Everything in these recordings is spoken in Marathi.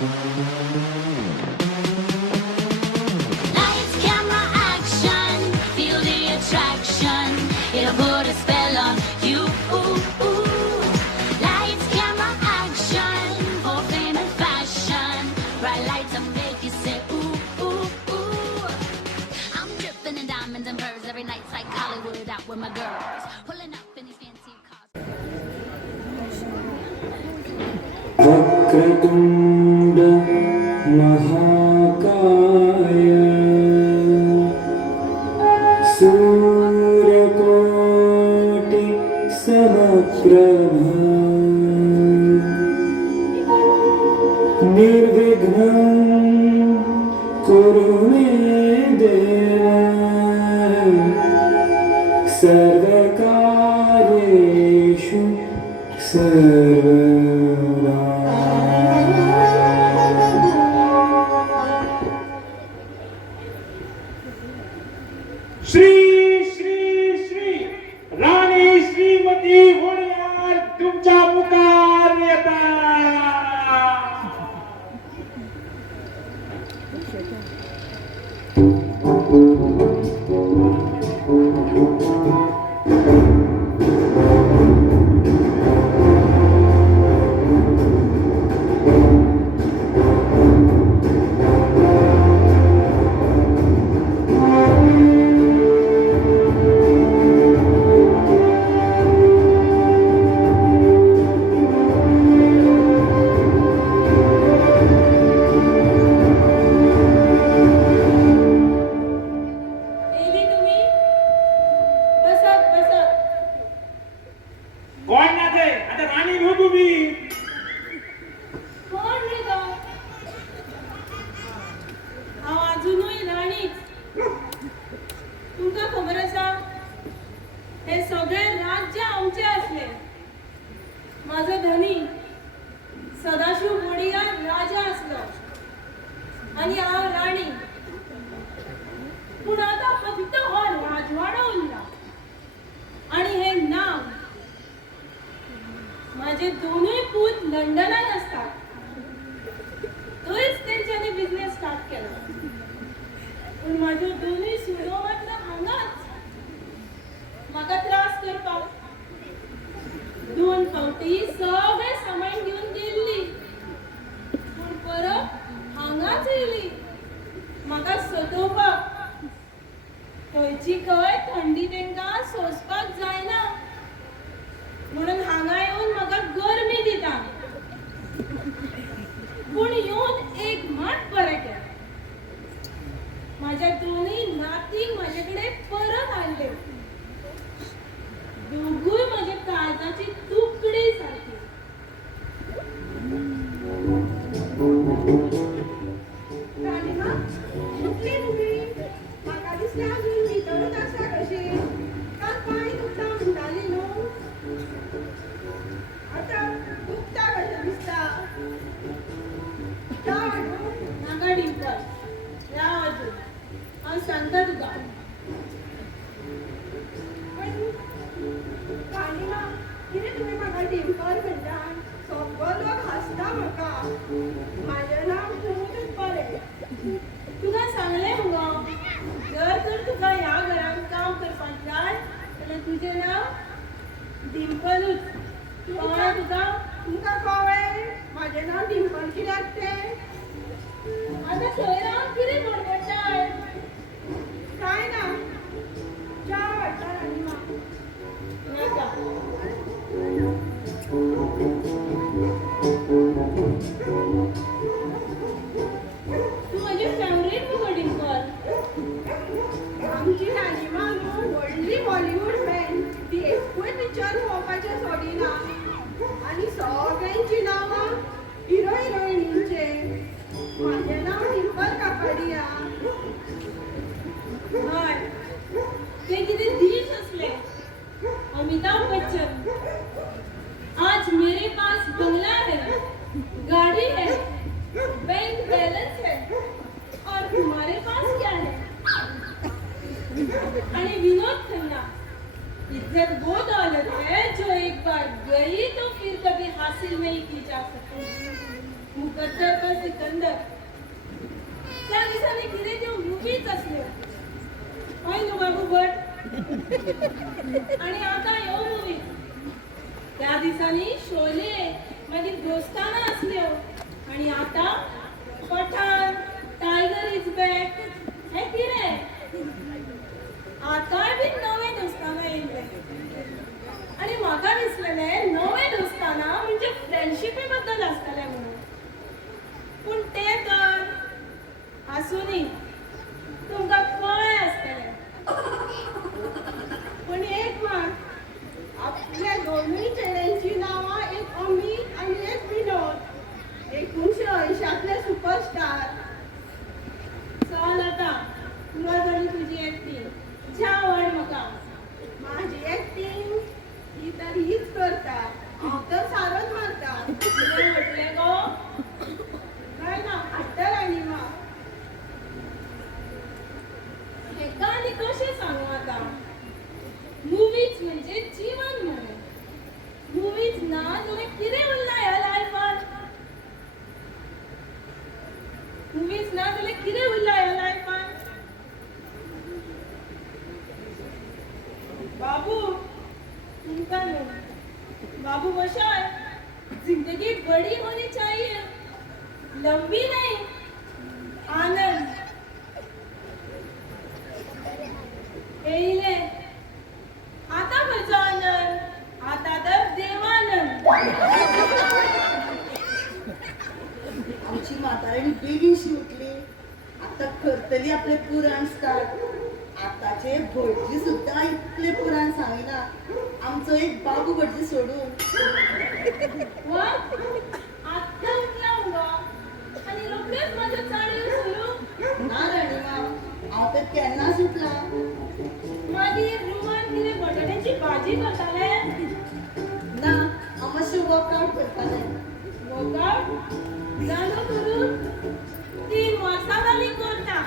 Lights, camera, action, feel the attraction. It'll put a spell on you. Lights, camera, action, for fame and fashion. Bright lights will make you say ooh, ooh, ooh. I'm dripping in diamonds and pearls every night's like Hollywood out with my girls. Pulling up in these fancy cars. Vakratunda महाकाय सूर्यकोटि समप्रभा निर्विघ्नं कुरु मे देव सर्वकार्येषु सर्वदा. श्री श्री श्री राणी श्रीमती होण्यार तुमच्या मुखार येता. कोण ना ते आता राणी हो तुम्ही. कोण रे तो? हांव अजूनय राणीच. तुमका खबर आसा हे सगळे राज्य आमचे असले. माझो धनी सदाशिव बोडीगार राजा असलो आणि हांव राणी. पूण आता फक्त हो राजवाडो उरला आणि हे नाव. माझे दोन्ही पूत लंडनात असतात. थंयच तेंच्यांनी बिझनेस स्टार्ट केला. पूण माझ्यो दोन्ही सुडो मात्र हांगाच म्हाका त्रास करपाक. 2 फावटी सगळे सामान घेऊन गेल्ली पूण परत हांगाच येयली म्हाका सतोवपाक. थंयची खंय थंडी तेंकां सोंसपाक जायना म्हणून हांगा येऊन म्हाका गरमी दिता. पूण येऊन एक मात बरें केलें. माझ्या दोन्ही नातीक माझे कडेन परत हाडले. दोगूय माझ्या काळजाची तुकडी सारखी. राणीमा, कुठली तुम्ही? म्हाका दिसता अजून भितरूच आसा कशी. काल पांय दुखता म्हणटाली न्हू. आता दुखता कशें दिसता. राव न्हू. नाका डिंपल, राव अजून. हांव सांगता तुका. पण राणीमा, कितें तुमी म्हाका डिंपल म्हणटा? सगळो लोक हांसता म्हाका. म्हाजें नांव खूबच बरें. तुका सांगलें मुगो, जर तर तुका ह्या घरान काम करपाक जाय जाल्यार तुजें नांव डिंपलूच. कळ्ळें तुका? तुमकां कळ्ळें म्हाजें नांव डिंपल कित्याक तें? आता थंय रावन कितें बडबडटाय? काय ना. च्या वाडटा राणीमा. नाका. तू माझी फेवरेट मुगो डिंपल. आमची राणीमा न्हू व्हडली बॉलिवूड फॅन. ती एकूय पिक्चर पळोवपाचें सोडिना. आनी सगळ्यांची नांवां हिरो हिरोइनींचे. म्हाजें नांव डिंपल सिकंदर. त्या दिसांनी कितें त्यो मुवीज आसल्यो. हय न्हू बाबू भट. आणि आता ह्यो मुवी. त्या दिसांनी शोले मागीर दोस्ताना असल्यो. आणि आता पठाण, टायगर इज बॅक. हे कितें? आतांय बी नवे दोस्ताना येयले. आणि म्हाका दिसलेले नवे दोस्ताना म्हणजे फ्रेंडशिपे बद्दल आसतले म्हणून. पूण ते तर आसुनी तुमकां कळ्ळें आसतलें. पण एक मात, आपल्या दोनूय चेड्यांची नांवां एक अमित आणि एक विनोद. 1980तले सुपरस्टार. चल आता तुला जाली तुजी एक्टिंग. ज्या आवड म्हाका. माझी एक्टिंग ही तर हीच करता. हांव तर सारोच मारता. कितें म्हटलें गो? काय ना हाडटा राणी मा. हेका आनी कशें सांगू आतां? मुवीज म्हणजे जीवन म्हणून. मुवीज ना जाल्यार कितें उरला ह्या लायफान? मुवीज ना जाल्यार कितें उरला ह्या लायफान? बाबू तुमकां न्हू. बाबू बशाय. जिंदगी बड़ी होनी चाहिए, लंबी नहीं. आनंद येयले. आता खंयचो आनंद? आता तर देवानंद. आमची म्हातारणी बेगीनशी उठली. आता करतली आपले पुराण स्टार्ट. आताचे भटजी सुद्धा इतले पुराण सांगिना. आमचो एक बाबू भटजी सोडून. What? आत्ता उठला मुगा आणि रोखडेच माझ्या चाळीवर सुरू. ना राणीमा, हांव तर केन्नाच उठला. मागीर रुमान कितें बटाट्याची भाजी करताले. ना, हांव मातशें वर्कआउट करतालें. वर्कआउट जालो करून 3 वर्सां जाली करता.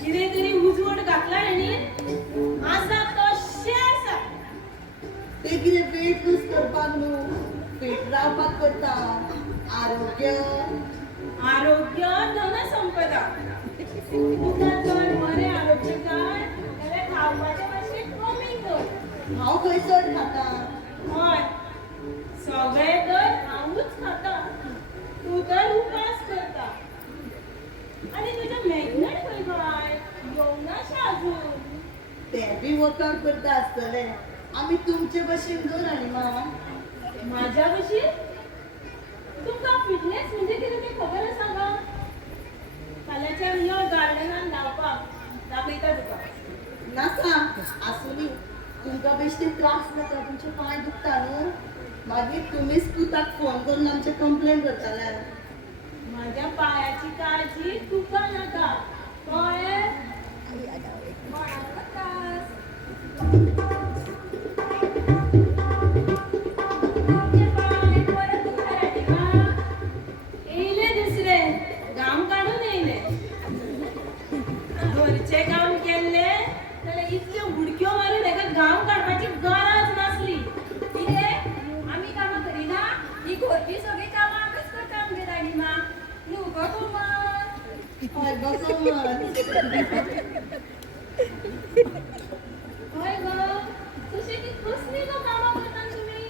कितें तरी उजवड घातला न्ही. आसा तशें आसा. ते कितें वेट लूज करपाक न्हू, फीट रावपाक करता. आरोग्य आरोग्य धन संपदा. तुका जर बरें आरोग्य जाय जाल्यार खावपाचें मातशें कमी कर. हांव खंय चड खाता. हय सगळे तर हांवूच खाता. तू तर उपास करता. आणि तुझं मॅग्नेट खंय बाय? येवनाशें अजून. ते बी वर्कआउट करता आसतले. आमी तुमचे भशेन न्हू राणीमा. माझ्या भशेन? तुका फिटनेस म्हणजे कितें तें खबर आसा गो? फाल्यांच्यान यो गार्डनान धांवपाक. दाखयता तुका. नाका आसुनी. तुमकां बेश्टे त्रास जाता. तुमचे पांय दुखता न्हू. मागीर तुमीच पुताक फोन करून आमचे कंप्लेन करताले. माझ्या पायाची काळजी तुका नाका. कळ्ळें? येयले दुसरे गाम काढून येयले. घरचे काम केले जाल्यार इतल्यो उडक्यो मारून हेका गाम काडपाची गरज नासली. कितें? आमी कामां करिना? ही घरची सगळी कामां आमीच करता आमगे राणीमा. न्हू गो कोमल? हय गो कोमल. हय गो. तशें की कसली गो कामां करता तुमी?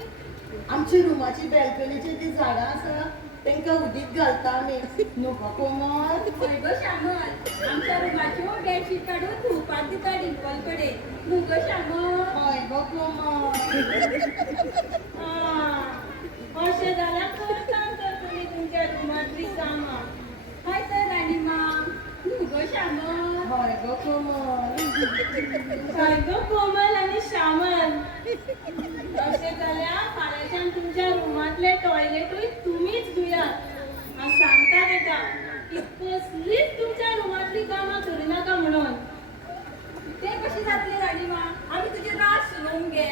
आमच्या रुमाची बॅल्कनीची ती झाडां आसा तांकां उदीक घालता आमी. न्हू गो कोमल? हय गो श्यामल. आमच्या रुमाच्यो बेडशीट काढून धुवपाक दिता डिंपल कडेन. न्हू गो श्यामल? हय गो कोमल. अशें जाल्यार करतात तर तुमी तुमच्या रुमांतलीं कामां. हय तर राणीमा. न्हू गो श्यामल? हय गो कोमल. हय गो कोमल आणि श्यामल. अशें जाल्यार फाल्यांच्यान तुमच्या रुमांतले टॉयलेटूय तुमीच धुयात. हांव सांगता तेका की कसलीच तुमच्या रुमांतलीं कामां करिनाका म्हणून. ते कशी जातली राणीमा? आमी तुजे रास शिवूंक गे.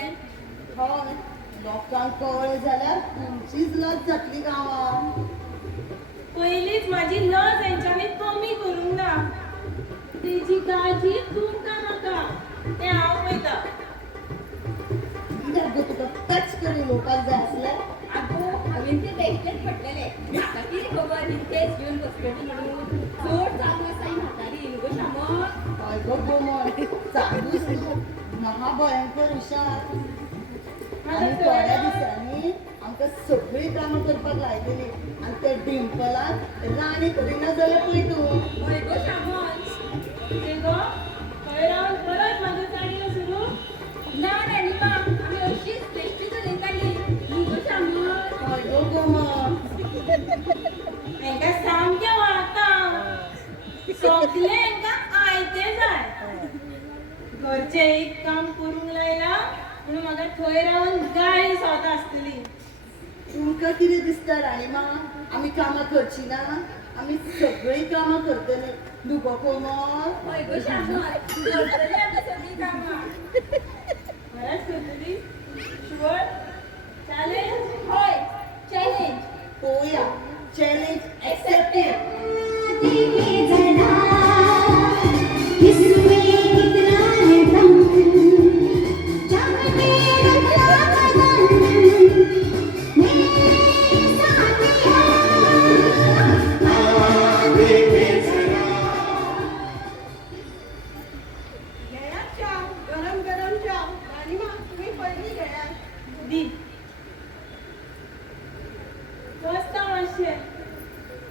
हय लोकांक कळ्ळें जाल्यार तुमचीच लज जातली गांवांत. पयलींच म्हाजी लज हेंच्यांनी कमी करूंक ना. तेजी काळजी तुमकां नाका. तें हांव पळयता. कित्याक गो तुका टच करून उलोवपाक जाय आसलें? आगो हांवेन ते बेश्टेच म्हटलेले. म्हाका कितें खबर इतकेच घेऊन बसलेली म्हणून जोड चालू असाही म्हातारी नको श्यामल. काय गो कोमल, चालूच तू महाभयंकर हुशार. आणि थोड्या दिसांनी आमकां सगळी कामां करपाक लायलेली आणि त्या डिंपलाक राणी करिना जाल्यार पळय तूं. हय गो श्यामल. ते गो खंय रावन परत म्हाजो चाळीलो सुरू. ना राणीबा आम्ही अशीच बेश्टी चलयताली नको श्यामल. काय गो कोमल, हांकां सामकें वळखता. सगळे हांकां आयते जाय. घरचे एक काम करूंक लायला म्हणून म्हाका थंय रावन गाळी सवता आसतली. तुमकां कितें दिसता राणीमा, आमी कामां करची ना? आमी सगळीं कामां करतली न्हू गो कोमल. हय गो श्यामल. करतली आमी सगळीं कामां. खरेंच करतली? शुअर? चॅलेंज? हय चॅलेंज. पळोवया, चॅलेंज एक्सेप्टेड. देखे जरा इसमें कितना है दम जब तेरा बदन मेरे साथिया घ्या चहा, गरम गरम चहा. राणीमा तुम्ही पहिली घ्या. दी. बसता मातशें.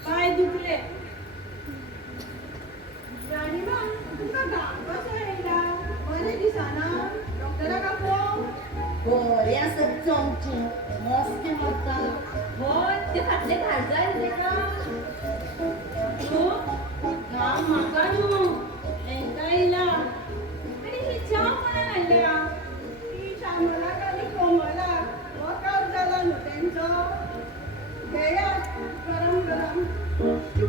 पाय दुखले. राणीमा तुमका घाम कसो येयला? बरें दिसना? डॉक्टराक आपोव. बरें आसा चमचें, मस्ती मारता. हय ते फाटले धाड जाय तेका. घाम म्हाका न्हू हांकां येयला. आनी ही च्या कोणाक हाडल्या? ती श्यामलाक आनी कोमलाक वर्कआउट जाला न्हू तेंचो. घेयात गरम गरम.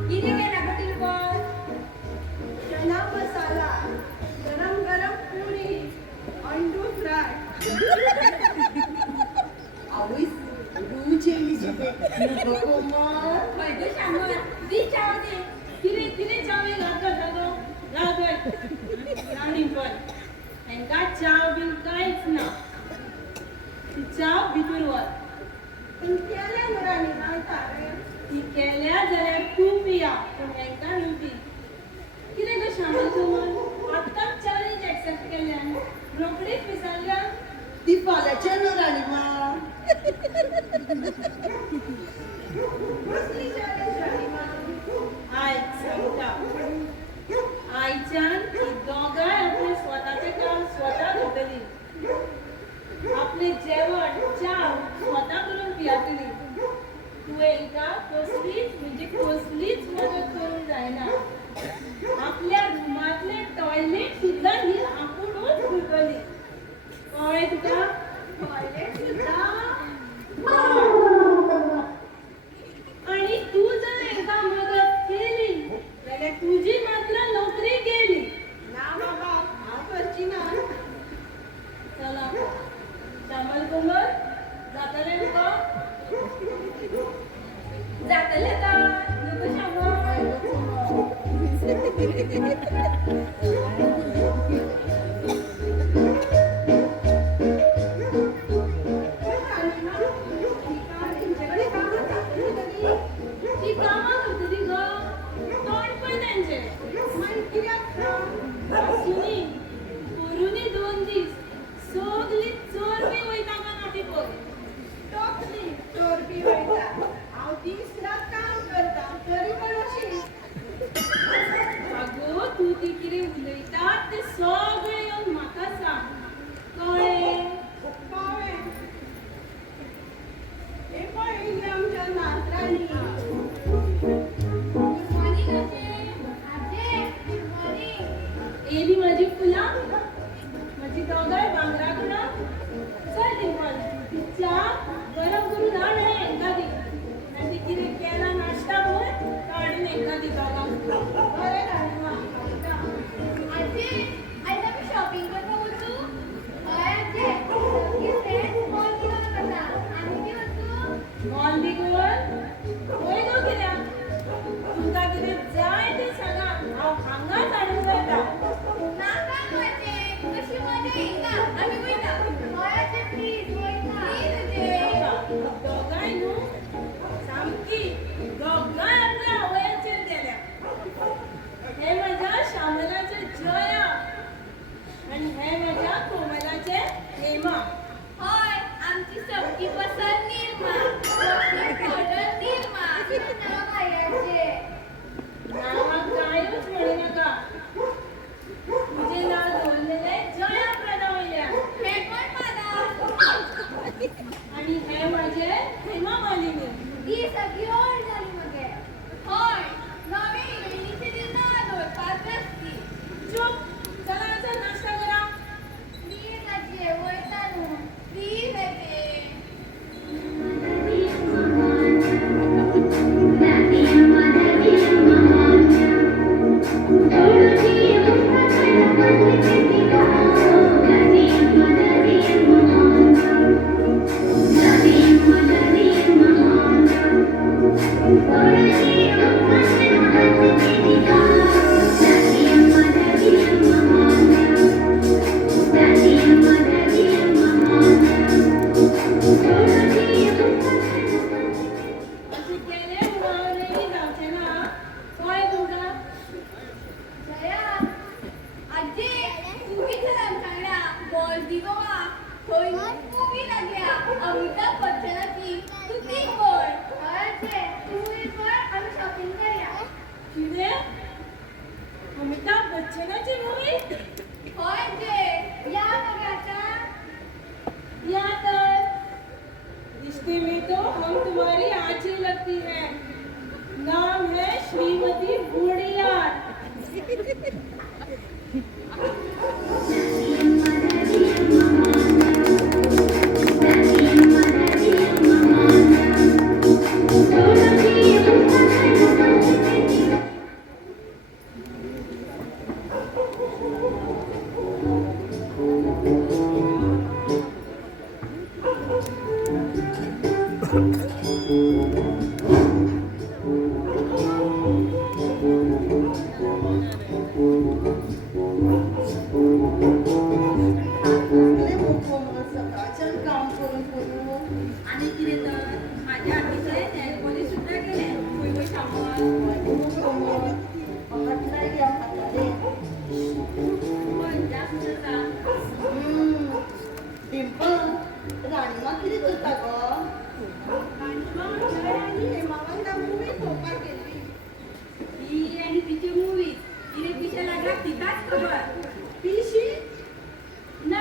कितें केला गो टिलकर? चना मसाला, गरम गरम पुरी, अंडू फ्राय. आवय रूच येयली जिबेक न्हू गो कोमल. हय गो श्यामल. दी चाव दी. कितें कितें चावे घालता गो? राव थंय. राणी पळय. हांकां चाव बीन कांयच ना. ती चाव भितर व्हर. पण केलें न्हू राणीमा तारे. ती केल्या जाल्यार तूं पिया पूण हांकां न्हू ती. कितें गो श्यामल कोमल? आत्ताच चॅलेंज एक्सेप्ट केल्या रोखडीच विसरल्या. ती फाल्यांच्यान न्हू राणीमा. कसली चॅलेंज राणीमा? आयज सांगता. आयच्यान ही दोगांय आपले स्वताचें काम स्वता करतली. आपलें जेवण च्या स्वता करून पियातली. तुवें कसलीच म्हणजे कसलीच मदत करूंक जायना. आपल्या रुमांतले टॉयलेट सुद्दां ही आपुणूच धुतली. कळ्ळें तुका? टॉयलेट सुद्धा? आणि तू जर हांकां मदत केली जाल्यार तुजी मात्र नोकरी गेली. ना बाबा हांव करची ना. चला श्यामल कोमल जातलें तुका? जातलें आता नको श्यामल. पण राणीमा ही का तेंचेकडे कामां जातली तरी? ती कामां करतली गो. तोंड पळय तेंचें. मागीर कित्याक ना? सुनी करुनी 2 दीस सगळी चरबी वयता काय ना ती पळय. टोपली चोरबी वयता. हांव दीस रात काम करता तरी पण अशी. आगो तू ती कितें अशी गेले उडवलेली जावचे ना काय तुमका जया, आजी, तुम्ही तर आमच्याकडे बॉल दिगो वा. थंय मूवी लागल्या अमिताभ बच्चनाची शूटिंग बॉल. अरे, तुम्ही पण आम्ही शॉपिंग करूया. किने अमिताभ बच्चनाची मूवी होय जे, या बघा आता. या तर रिश्ते में तो हम तुम्हारी आंखें लगती है. नाम है श्रीमती बुढ़ियार. आपले कोमल सकाळच्यान काम करून करून आणि किती तर माझ्या आधीचे नेलपॉलिश सुद्धा गेले. होय होय सामान. कोमल हटलाय घ्या हाताने. पण जास्त का? डिंपल राणीमा किती करता ग? मग जय आणि हेमावांना मूवी सोपा केली. ही आणि तिची मूवी तिने पिशा लागला तिथाच खबर. पिशी ना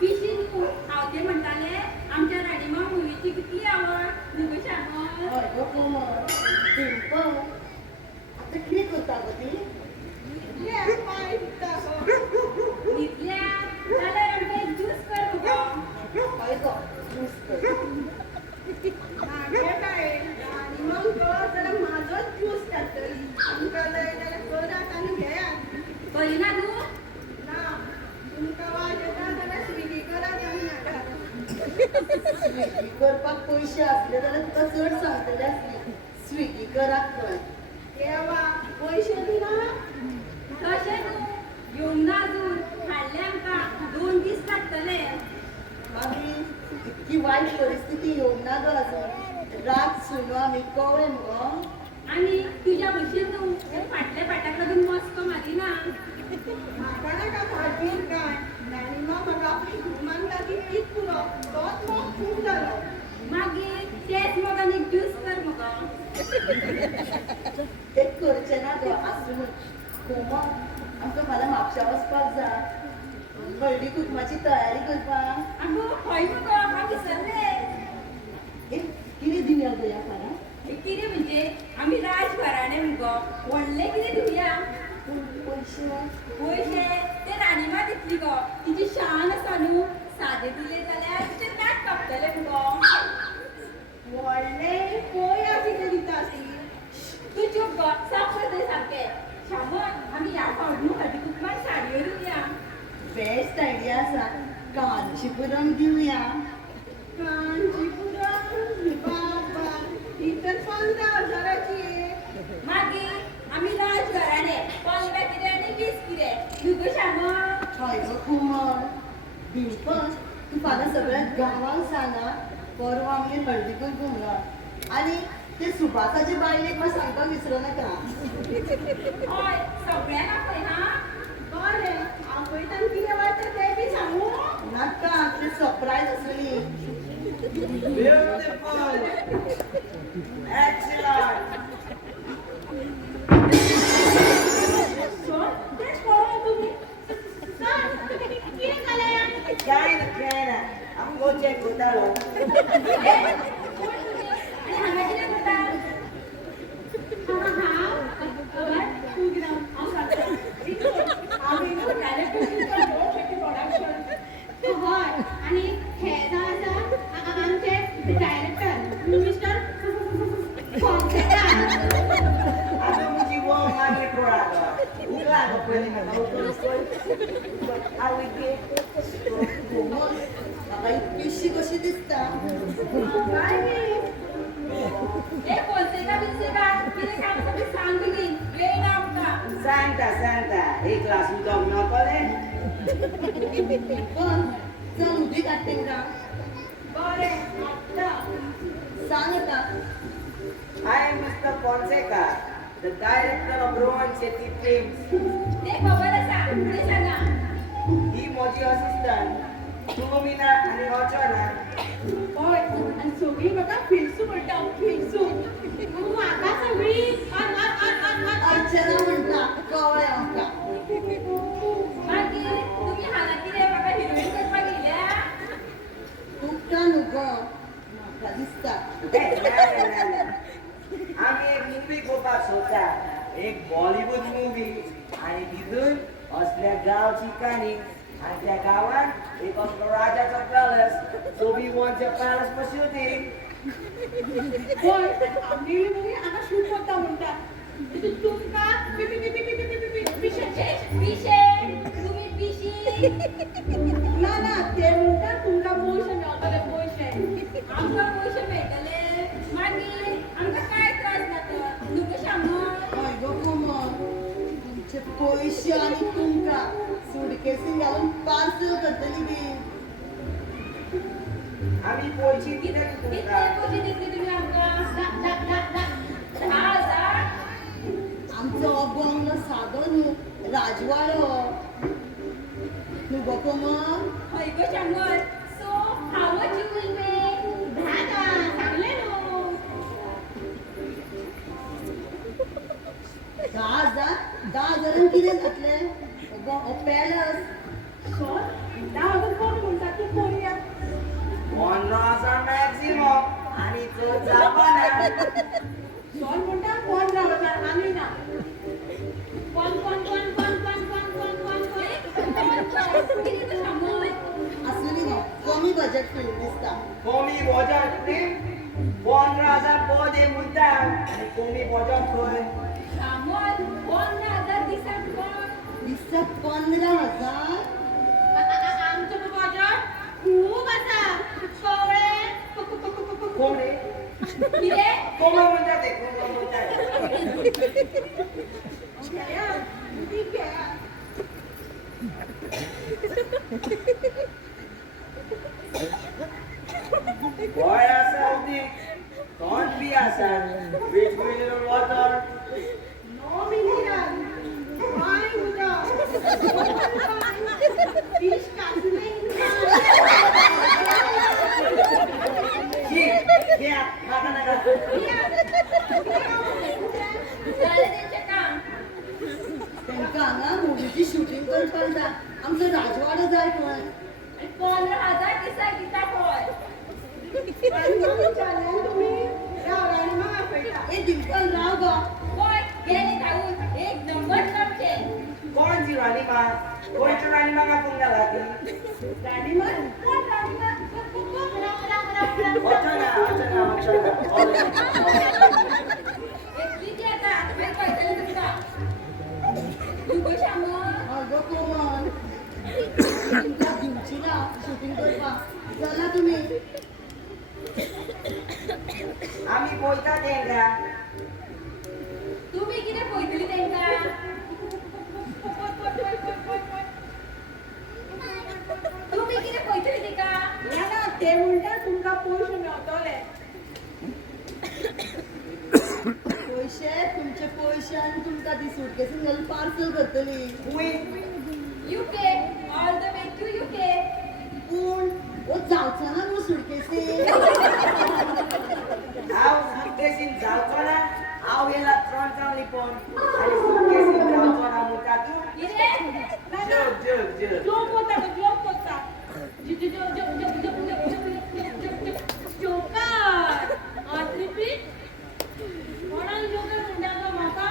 पिशी न्यू आवते म्हणताले आमच्या राणीमा मूवीची किती आवड नुगो सांग. हय गो कोमल. डिंपल आता किती करता ग ती? हे पाय दुखता गं. इथल्या जाल्यार आमकां एक ज्यूस कर मुगो. हय गो ज्यूस कर. मागे काय आणि मग गं जरा माझंच ज्यूस टाकतली. आमकां लय जाल्यार करात आणि घेयात. करिना तू? ना तुमकां वाज येता जाल्यार स्विगी करात आणि नाकात. स्विगी करपाक पयशे असले जाल्यार तुका चड सांगतले आसली. स्विगी कराक खंय. देवा पैसे दिना. तशें न्हू येवंक ना अजून. हाडले आमकां 2 दीस लागतले. मागीर इतकी वायट परिस्थिती येवंक ना गो अजून. रात सुनो आमी कवळे मुगो. आणि तुझ्या भशेन तू फाटल्या फाटाक लागून मस्को मारिना. म्हाका नाका फाटीर काय. आणि मग म्हाका आपली घुमान लागीं पीत पुरो. तोच मग खूब जालो. मागीर तेच मग आनी ज्यूस कर मुगो. ते करचें ना गो आसून. कोमल आमकां फाल्यां म्हापशा वचपाक जाय. हळदी कुकमाची तयारी करपाक. आगो खंय मुगो हांव विसरले. कितें दिवया गो ह्या फाल्यां? कितें म्हणजे आमी राजघराणे मुगो व्हडले कितें दिवया. पयशे पयशे ते राणीमा दितली गो. तिची शान आसा न्हू. सादे दिले जाल्यार तिचे नाक कापतले मुगो. व्हडले पळया कितें दिता ती. तू चूप गो साफ करतय सारकें. शामत आमी ह्या फावट हळदी कुकमाक साडयो दिवया. बेस्ट आयडिया आसा. कांचीपुरम दिवया. कांचीपुरम बाबा ही तर 15,000ची आहे. मागीर आमी राजघराणे 15 कितें आनी 20 कितें नुगो शामत. हय गो कोमल. डिंपल तूं फाल्यां सगळ्या गांवांक सांगा. परवा आमगे हळदी कुंकम. आनी ते सुभाषाचे बायलेक मात सांगपाक विसरूं नाका. हय सगळ्यांक आपय हा. बरें आपयतान कितें वाटता तें बी सांगू. नाका ते सरप्रायज आसली. Beautiful. Excellent. सो तेच पळोवन तुम्ही कितें जालें? काय ना आमगो चेक कोतालो. आणि हांगा कितें करता? तू कितें हांव सांगता. आमी न्हू डायरेक्ट प्रोडक्शन. हय आणि हे जो आसा आमचे डायरेक्टर मिस्टर आगो म्हजी वो मागली कोळालो. उगला गो पयलीं म्हाका आवय गे. कोमल म्हाका ही पिशी कशी दिसता. काय बी ए कोणते का किती काम सगळी सांगली वेळ ना आमका सांगता एक ग्लास उदक नकोले पण चल उदी काढते का बरे आता सांग आता I am Mr. Fonseca, the director of Rohan Chetty Films. ते खबर असा पुढे सांगा ही माझी असिस्टंट सुमिना आणि अर्चना. होय आणि सगळी बघा फिरसू म्हणता फिरसू मग आता सगळी अर्चना म्हणता कवळे आमका बाकी तुम्ही हाना किती बघा हिरोईन करपा गेल्या तुमका नको म्हाका दिसता नाही. आम्ही एक मूवी पळोवपाक सोदता एक बॉलिवूड मूवी आणि तितून असल्या गांवची काणी आणि त्या गावात एक असलो राजाचो palace so we want the palace for shooting. होय आम्ही मुली आता शूट करता म्हणता तुमका तुम्ही पिशी ना ते म्हणता तुमका पैसे मेळटले पैसे आमका पैसे भेटले मागीर आमका काय त्रास जाता नुका शामळ हय गो कोमल तुमचे पैसे आणि तुमका सुडकेसीन घालून पार्सल करतली ती आम्ही पोयची कितले कितें कितले तुमकां पैसे दितले तुम्ही आमका 10,000 आमचो हो बंगलो सादो न्हू राजवाडो न्हू गो कोमल हय गो शामळ so how much you will pay 10,000 सांगले न्हू 10,000 कितें जातले हो पॅलस सर 10,000 कोण म्हणता तू कोरिया 15,000 मॅक्सिमम आणि चड जावपा ना. सर म्हणता 15,000 आनी ना असली न्हू कमी बजेट फिल्म दिसता कमी बजेट फिल्म 15,000 पर डे म्हणटा आणि कमी बजेट खंय. शामळ 15,000 दिसाक कोण दिसाक 15,000 आमचं बजेट खूप असा कवळे कोणी किरे कोमल म्हणतात ते कोमल म्हणतात. ठीक आहे Boy आसा उदीक तोंड बी आसा वीज मिनरल वॉटर. नो मिनिरल माय उदा फिश कासले घ्या नाका नाका. झालं त्यांचे काम तांकां हांगा मुवीची शूटिंग करपाक जाय आमचो राजवाडो जाय खंय आणि 15,000 दिसाक दिता पळय तुम्ही रावराणी मग आपयता ए डिंपल राव गो पळय गेले धावून एक नंबर करचे कोणची राणीमा गोंयची राणीमा कापून घाला ती. राणी मग कोण राणीमा अर्चना एकलीची आता काय पैसे तुमका तुका शामळ अगो कोमल तुमकां दिवची ना शूटिंग करपाक चला तुमी आम्ही पळयता तेंका. तुम्ही कितें पळयतली तेंका तुम्ही कितें पळयतली तेका ना ते म्हणटा तुमका पैसे मेळटले पैसे तुमचे पैसे आनी तुमकां ती सुटकेसीन घालून पार्सल करतली हुंय UK all the way to UK पूण हो जावचो ना न्हू सुटकेसीन हांव सुटकेसीन जावचो ना. हांव येला त्रण लिपोन आणि सुटकेसीन जावचो ना म्हणटा तूं. कितें जग जोक होता तो जोक होता जोकर रिपीट कोणाला जोकर म्हणटा तो म्हाका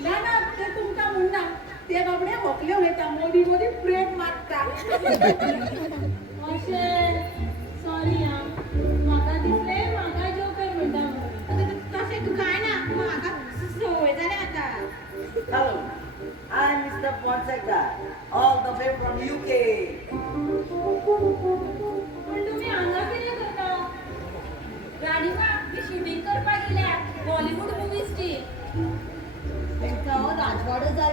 ना ते तुमका म्हणना ते बाबडे होकले वयता मोदी मोदी ब्रेक मारता अशें सॉरी आं म्हाका दिसले म्हाका जोकर म्हणटा म्हणून तशें तूं काय ना म्हाका संवय जाल्या आतां Hello, I'm Mr. Fonseca, all the way from UK. पण तुम्ही हांगा कितें करता राणीमा मी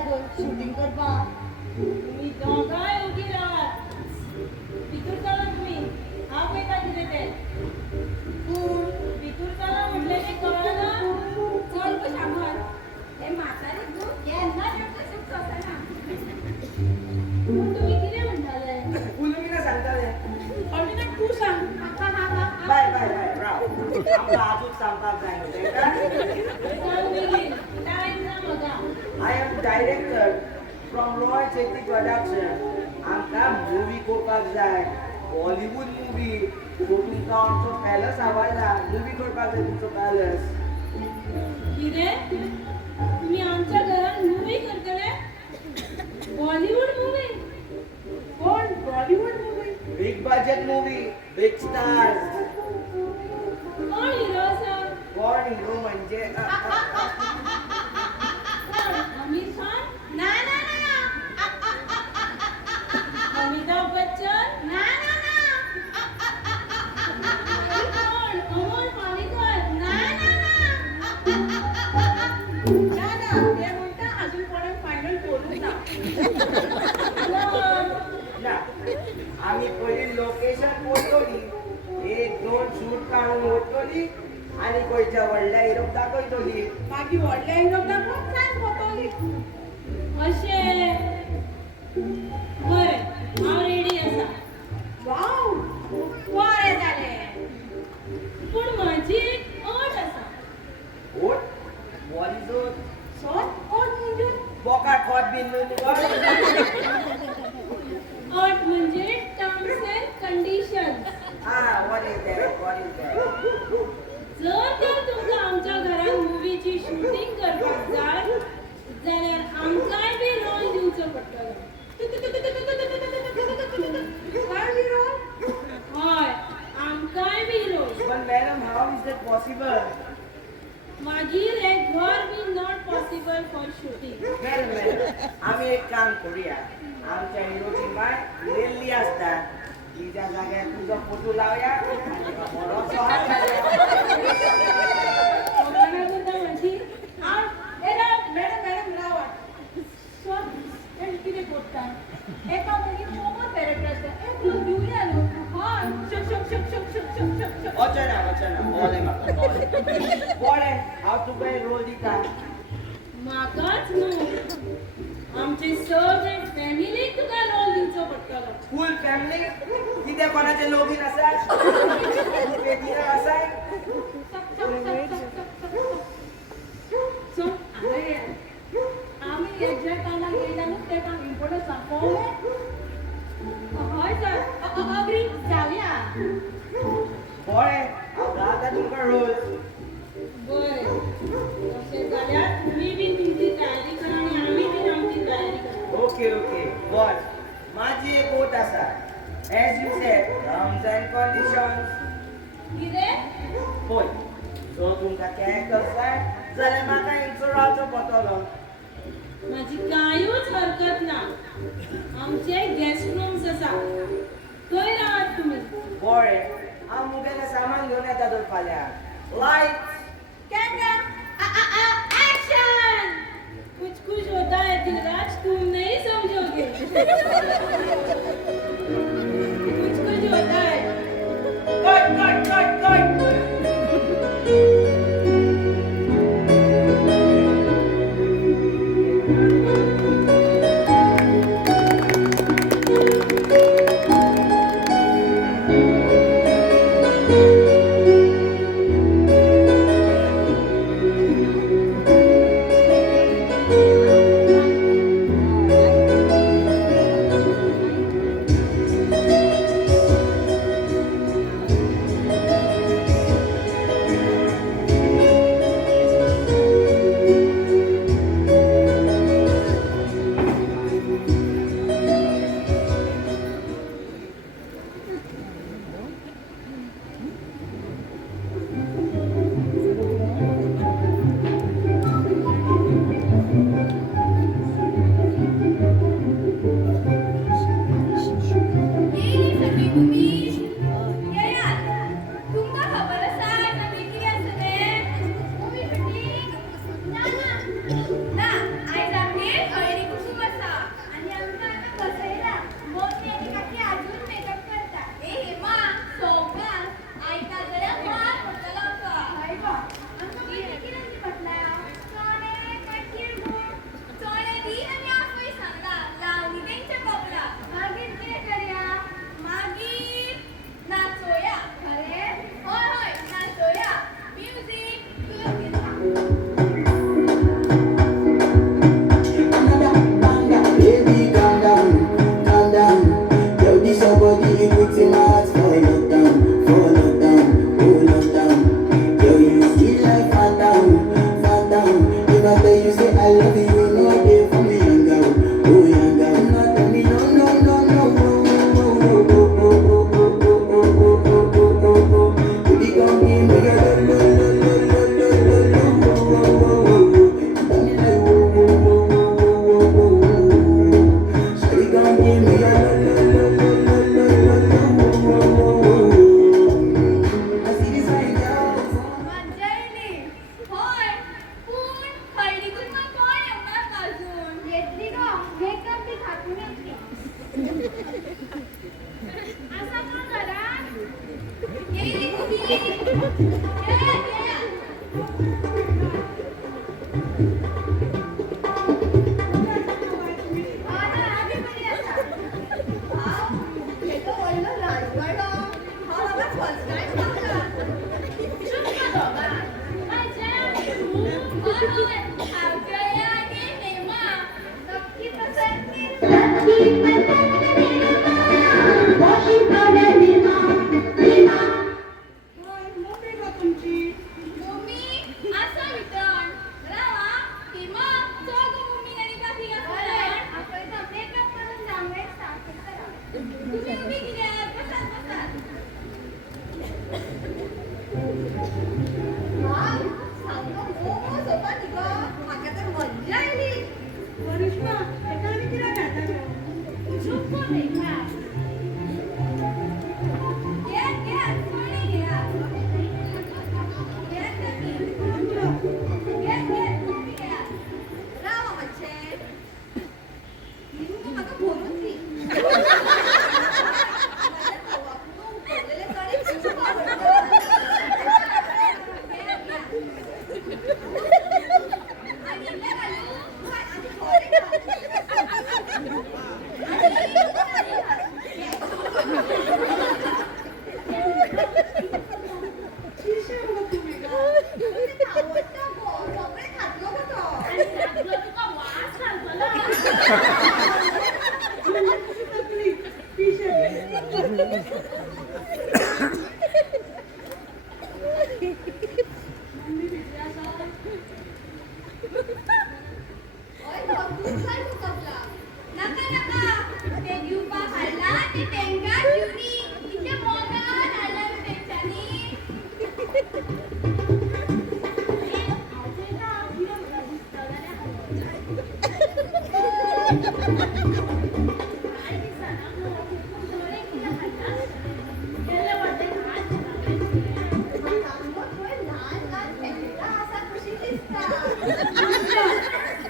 गो शूटिंग करपाक. तुम्ही दोघांय उगी रावात. भितूर चला तुम्ही. हांव पळयता कितें तें. भितूर चला म्हटलें तें कळना. चल गो शामल. हे म्हातारी तूं केन्ना देवता सुख सोंसना. पूण तुम्ही कितें म्हणटाले? उलमीना सांगताले. ऑर्डिनरी तू सांग. बाय बाय बाय राव. आमकां आजूच सांगपाक जाय न्हू तेंकां. सांग बेगीन. टायम ना म्हाका. I am director from Roy Chetty Production. आमकां मुवी करपाक जाय. बॉलिवूड मुवी. सो तुमकां आमचो पॅलस आवडला. मुवी करपाक जाय तुमचो पॅलस. कितें? तुम्ही आमच्या घरात मूवी करतले? बॉलिवूड मूवी? कोण Bollywood movie? Big budget movie. Big stars. कोण हिरो आसा? कोण हिरो म्हणजे आमिर खान? ना ना ना. अमिताभ बच्चन? ना ना ना. कोण? अमोल पालेकर? ना ना ना. ना ना ते म्हणता अजून कोणाक फायनल करूंक ना. कोण? ना आम्ही पयली लोकेशन पळयतली. एक दोन शूट काढून वतली आणि खंयच्या व्हडल्या हिरोक दाखयतली. मागीर व्हडल्या हिरोक दाखोवन फ्रँक वतली. अशें. बरें, हांव रेडी आसा. वाव. बरें जालें. पूण म्हाजी एक अट आसा. ओट बॉलिजो सो कोण म्हणजे बोकाट खोट बीन अट म्हणजे terms and conditions. what is that? जर तर तुमकां आमच्या घरात मुवीची शूटिंग करपाक जाय जाल्यार आमकांय बी रोल दिवचो पडटलो. काय हिरो? हय, आमकांय B role. But madam, how is that possible? मागीर हे घर be not possible for shooting. Madam आम्ही एक काम करूया. आमच्या हिरोची माय दिल्ली असता. तिच्या जाग्यार तुझो फोटो लावया आणि बरोसो हात घालया. कोणाला करता माझी? मॅडम रावात. सो हे कितें करता? एका मुलीक कोमत कॅरेक्टर आसता. एक लोक दिवया न्हू. हय. शक शक शक शक शक शक शक शक. वचना बोले म्हाका बोले हांव तुका एक रोल दिता. म्हाकाच न्हू, आमचे सगळे फॅमिलीक तुका रोल दिवचो पडटलो. फुल फॅमिली कितें कोणाचे लोगीन आसा? पेटीर आसा? सो आमी हेज्या कामाक येयला न्हू ते काम इम्पोर्टंट सांगोवलें. हय सर. अग्री जावया. बोळे हांव घालता तुमकां रोल. बरें, तशें जाल्यार तुमी बी तुमची तयारी करा आनी आमी बी आमची तयारी करा. ओके बॉस माझी एक ओट आसा. As you said terms and conditions. कितें? पळय सो तुमकां कॅरेक्टर जाय जाल्यार म्हाका हिंगसर रावचो पडटलो. माझी कांयूच हरकत ना. आमचे गेस्ट रूम्स आसा, थंय रावात तुमी. बोळे हांव मुगेलें सामान घेवन येता तर फाल्यां. लायट्स. कैमरा. एक्शन. कुछ कुछ होता है दिलराज, तुम नहीं समझोगे. कुछ कुछ होता है. कट. आधी बरी असा. हे तो वळलं राजवाडा. हा बाबा फर्स्ट टाइम बघला. चुप का बाबा. माझ्या होय, अजय आणि हेमा नक्की पसंती. मोठी का तुमची मम्मी असं वितरण रावा हेमा चोग मम्मी आणि काकी असं आपण तर मेकअप करून जाऊया स्टार्ट करा. तुम्ही उभी किती बसा बसा. सांगा मोमो सोपा निघा. माका तर मज्जा आली. करिश्मा एका आणि तिला घातलं चुप को देखा. घ्या घ्या थोडी घ्या. घ्या तुम्ही. घ्या घ्या तुम्ही घ्या. रावा मच्छे. निघू माका बोलून ती. माझ्या तवातून उकडलेले चणे खूप आवडतात. घ्या, घ्या. आणि इकडे घालू. काय, आणि थोडे घाल. आणि इकडे घाल. शिशे मग तुम्ही का आवडतं गो. सगळे खातलो गो तो. आणि लागलं तुका वास घालतला. कशी तकली शिशे मम्मी भेटली असा ओय तो खूप काय मुकपला. नका नका. ते युपा खाल्ला ते टेंगा घेऊनी. इथे मोगान आला त्यांच्यानी. लहान लहान फेटा असा खुशी दिसतात.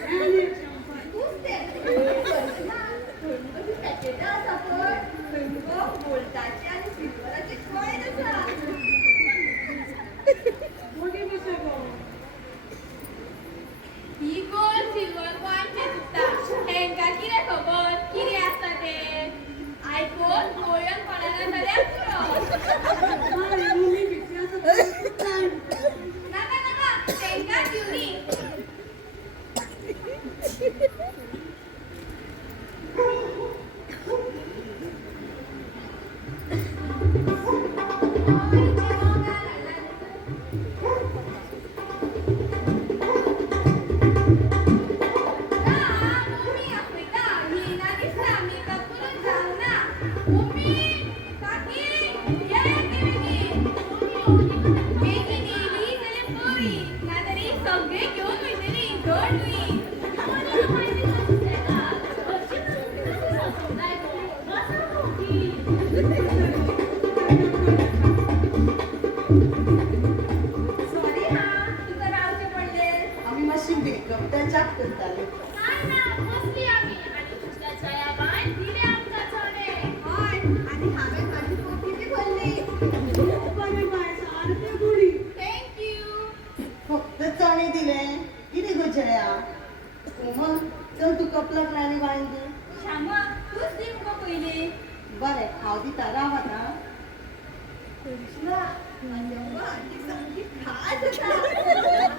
आणि एक चंपा तूच ते. करिश्मा, थंडी पॅकेटा असा पण. थंड बोलताची आणि सिल्वराची कॉईन असा. मोठी कशा गो ही गोल सिल्वर कॉईनचे दिसता. हेंका किरे खबर किरे असता ते. आयकोन गोल्डन पडायला जाल्यार पुरो. मम्मी भेटली असा नका नका. तेंका घेऊनी. सगळे घेऊन वयतली दोन मी. सॉरी हा तुझं रावचे पडले. आम्ही मातशी मेकअप टचअप करताले होय आणि हांवें माझी पोती बी भरली. बरे बाय सारखे गुडी थँक्यू. फक्त चणे दिले किती गो जया मग चल तू कपलाक राणी वाईन दे श्यामा तूच दी मुका पयली. बरें हांव दिता राव आतां करिश्मा माझ्या आंटी सामकी खास आसा.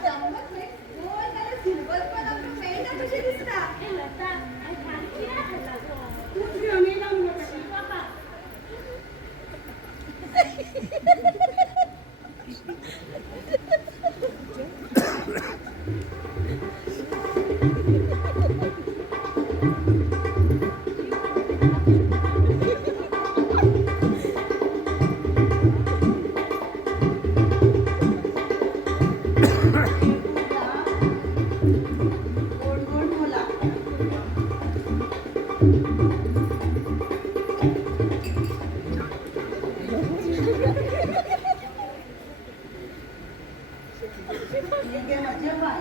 श्यामा तुवें गोल जाल्यार सिल्वर पण आमकां मेळटा कशें दिसता. तुझी आम्ही लावून कशी गोड गोड बोला ठीक आहे माझ्या बाय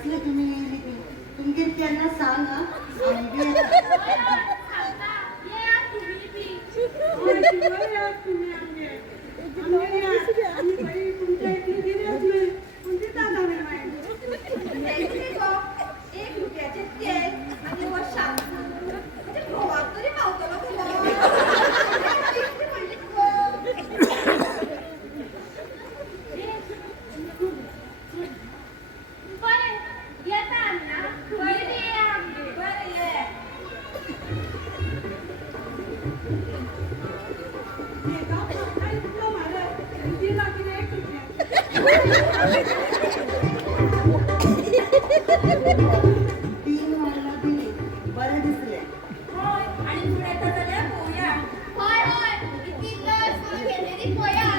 दिसले तुम्ही येयली ती. तुमगे केन्ना सांग हा. आमी बी येता. सांगता ये तुम्ही बी होय, शिवाय या तुम्ही आमगे. आमगे या. आम्ही बाई तुमच्या इथली गेली असले. तुमची दादा नाही माहिती. द्यायचे गो एक रुपयाचे तेल आणि वर शाम्पू म्हणजे भावाक तरी मावतलो बरे येता अण्णा बरे ये आमगे बरे ये हे गाव काय इतकं मारं. ती बाकी एक रुपया. तीन वाजला दिली. बरे दिसले. होय आणि पुढे तर झाल्या पोया होय होय किती लस घेतलेली पोया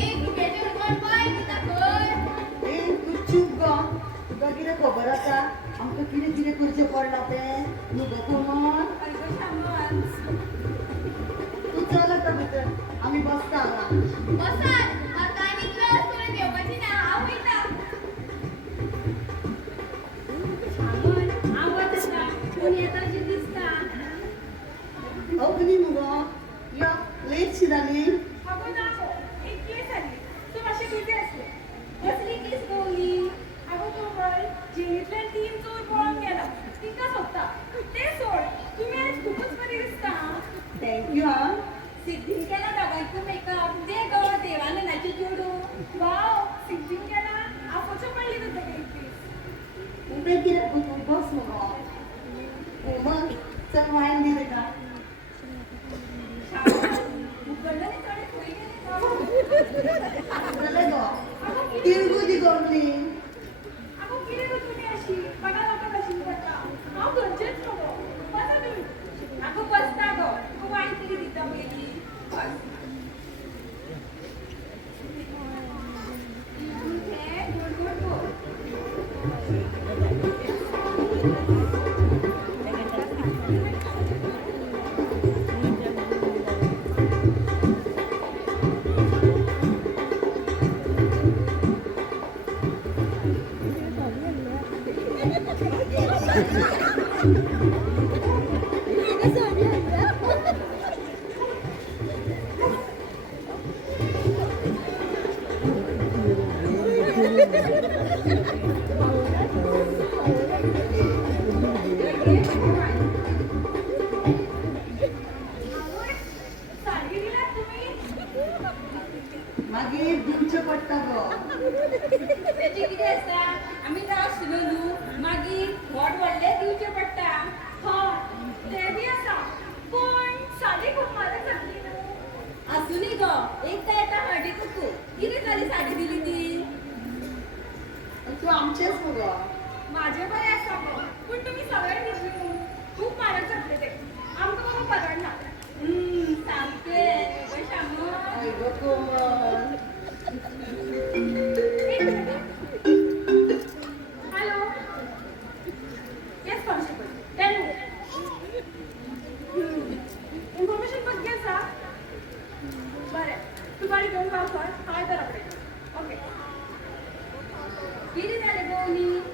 एक रुपयाचे रुपये पाय दिता कर ए तू चूप गो. तुका कितें खबर आसा आमकां कितें कितें करचें पडलां तें. न्हू गो कोमल. अगं शामल तू चल आतां भितर. आमी बसता हांगा. बसात म्हाका आनी लस करून घेवपाची ना हांव वयता शामल आवत आसा कोण येताची दिसता अग्नी मुगो या लेट शी जाली. अगो ना गो, एक केस आली. तू मातशें बिझी आसले. कसली केस गवली अगो कोमल, जेलींतल्यान 3 चोर पळून गेला. तिका सोदता. ते सोड. तुम्ही आज खूपच बरी दिसता. थँक्यू हा. सिद्धीन केला दोघांचो मेकअप दे गो देवानंदाचे जोडू वाव, सिंगिंग केला. आफोच्यो पडली तुका एक पीस. उबे कितें गो तूं बस मुगो. कोमल चल वायन दी तेका. मुकल्लो नी थोडे खंय गेले जालें गो. तिळगू दी गो अग्नी. अगो कितें गो तुमी अशी? बघा लोकां कशी पडटा. हांव घरचेंच न्हू गो. बसा तुमी. अगो बसता गो तू वाईट तरी दिता पयली बस घे गोड गोड गो साडी दिलात तुम्ही? मागीर दिवचें पडटा गो. तेची कितें आसता आमी तर आसलो न्हू मागीर व्हड व्हडले दिवचे पडटा हय, ते बी आसा. पण साडी खूप म्हारग जातली न्हू. आसुनी गो एकदा येता हळदी कुकू कितें जाली साडी दिली ती तू आमचेच मुगो. माझे बरे आसा गो. पण तुम्ही सगळे दिसली न्हू. खूप म्हारग जातले ते. आमकां बाबा परवडना. सामकें गो शामू आई गो कोमल. Hello. Yes constable. Tell me. Information बद्दल आसा? बरें. तू गाडी घेवन पाव कर. हांव येता रोखडें. ओके. कितें जालें गो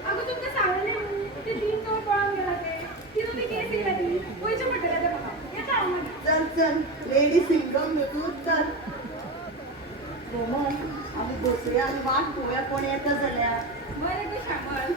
अगं तुमकां सांगलें न्हू. ते 3 चोर पळोवन गेला ते. ती तुमी केस येयला ती. पयशे पडटले ते म्हाका. येता हांव मागीर. चल चल लेडी सिंगम न्हू तू चल. कोमल आमी दुसऱ्या आनी वाट पळोवया कोण येता जाल्यार. बरें गो शामल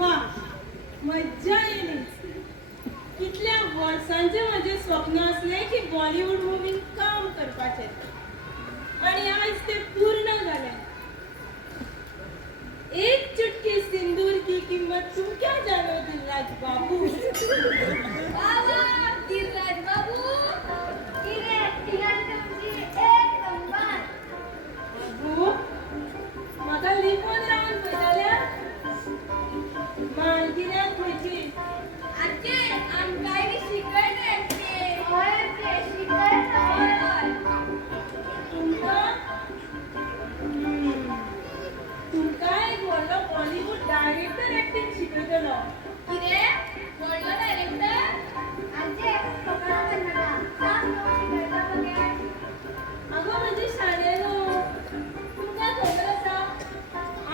वा मज्जा येईल. कितल्या वर्सांचे माझे स्वप्न असले की बॉलिवूड मुवीन काम करपाचे आणि आज ते पूर्ण झाले. एक चुटकी सिंदूर की कीमत तुम क्या जानो दिलराज बाबू. बाबा दिलराज बाबू किरे ऍक्टिंग तुमची एक नंबर. बाबू म्हाका लिपोन रावन पळयल्या मालगिऱ्याक खंयची. आजे आमकांय बी शिकयले ते. हय आजे शिकयता. हय तुमकां तुमकां एक व्हडलो बॉलिवूड डायरेक्टर एक्टिंग शिकयतलो. कितें व्हडलो डायरेक्टर. आजे फकाणां करनाका सांग न्हू शिकयता मगे. अगो म्हणजे शाळेलो तुमकां खबर आसा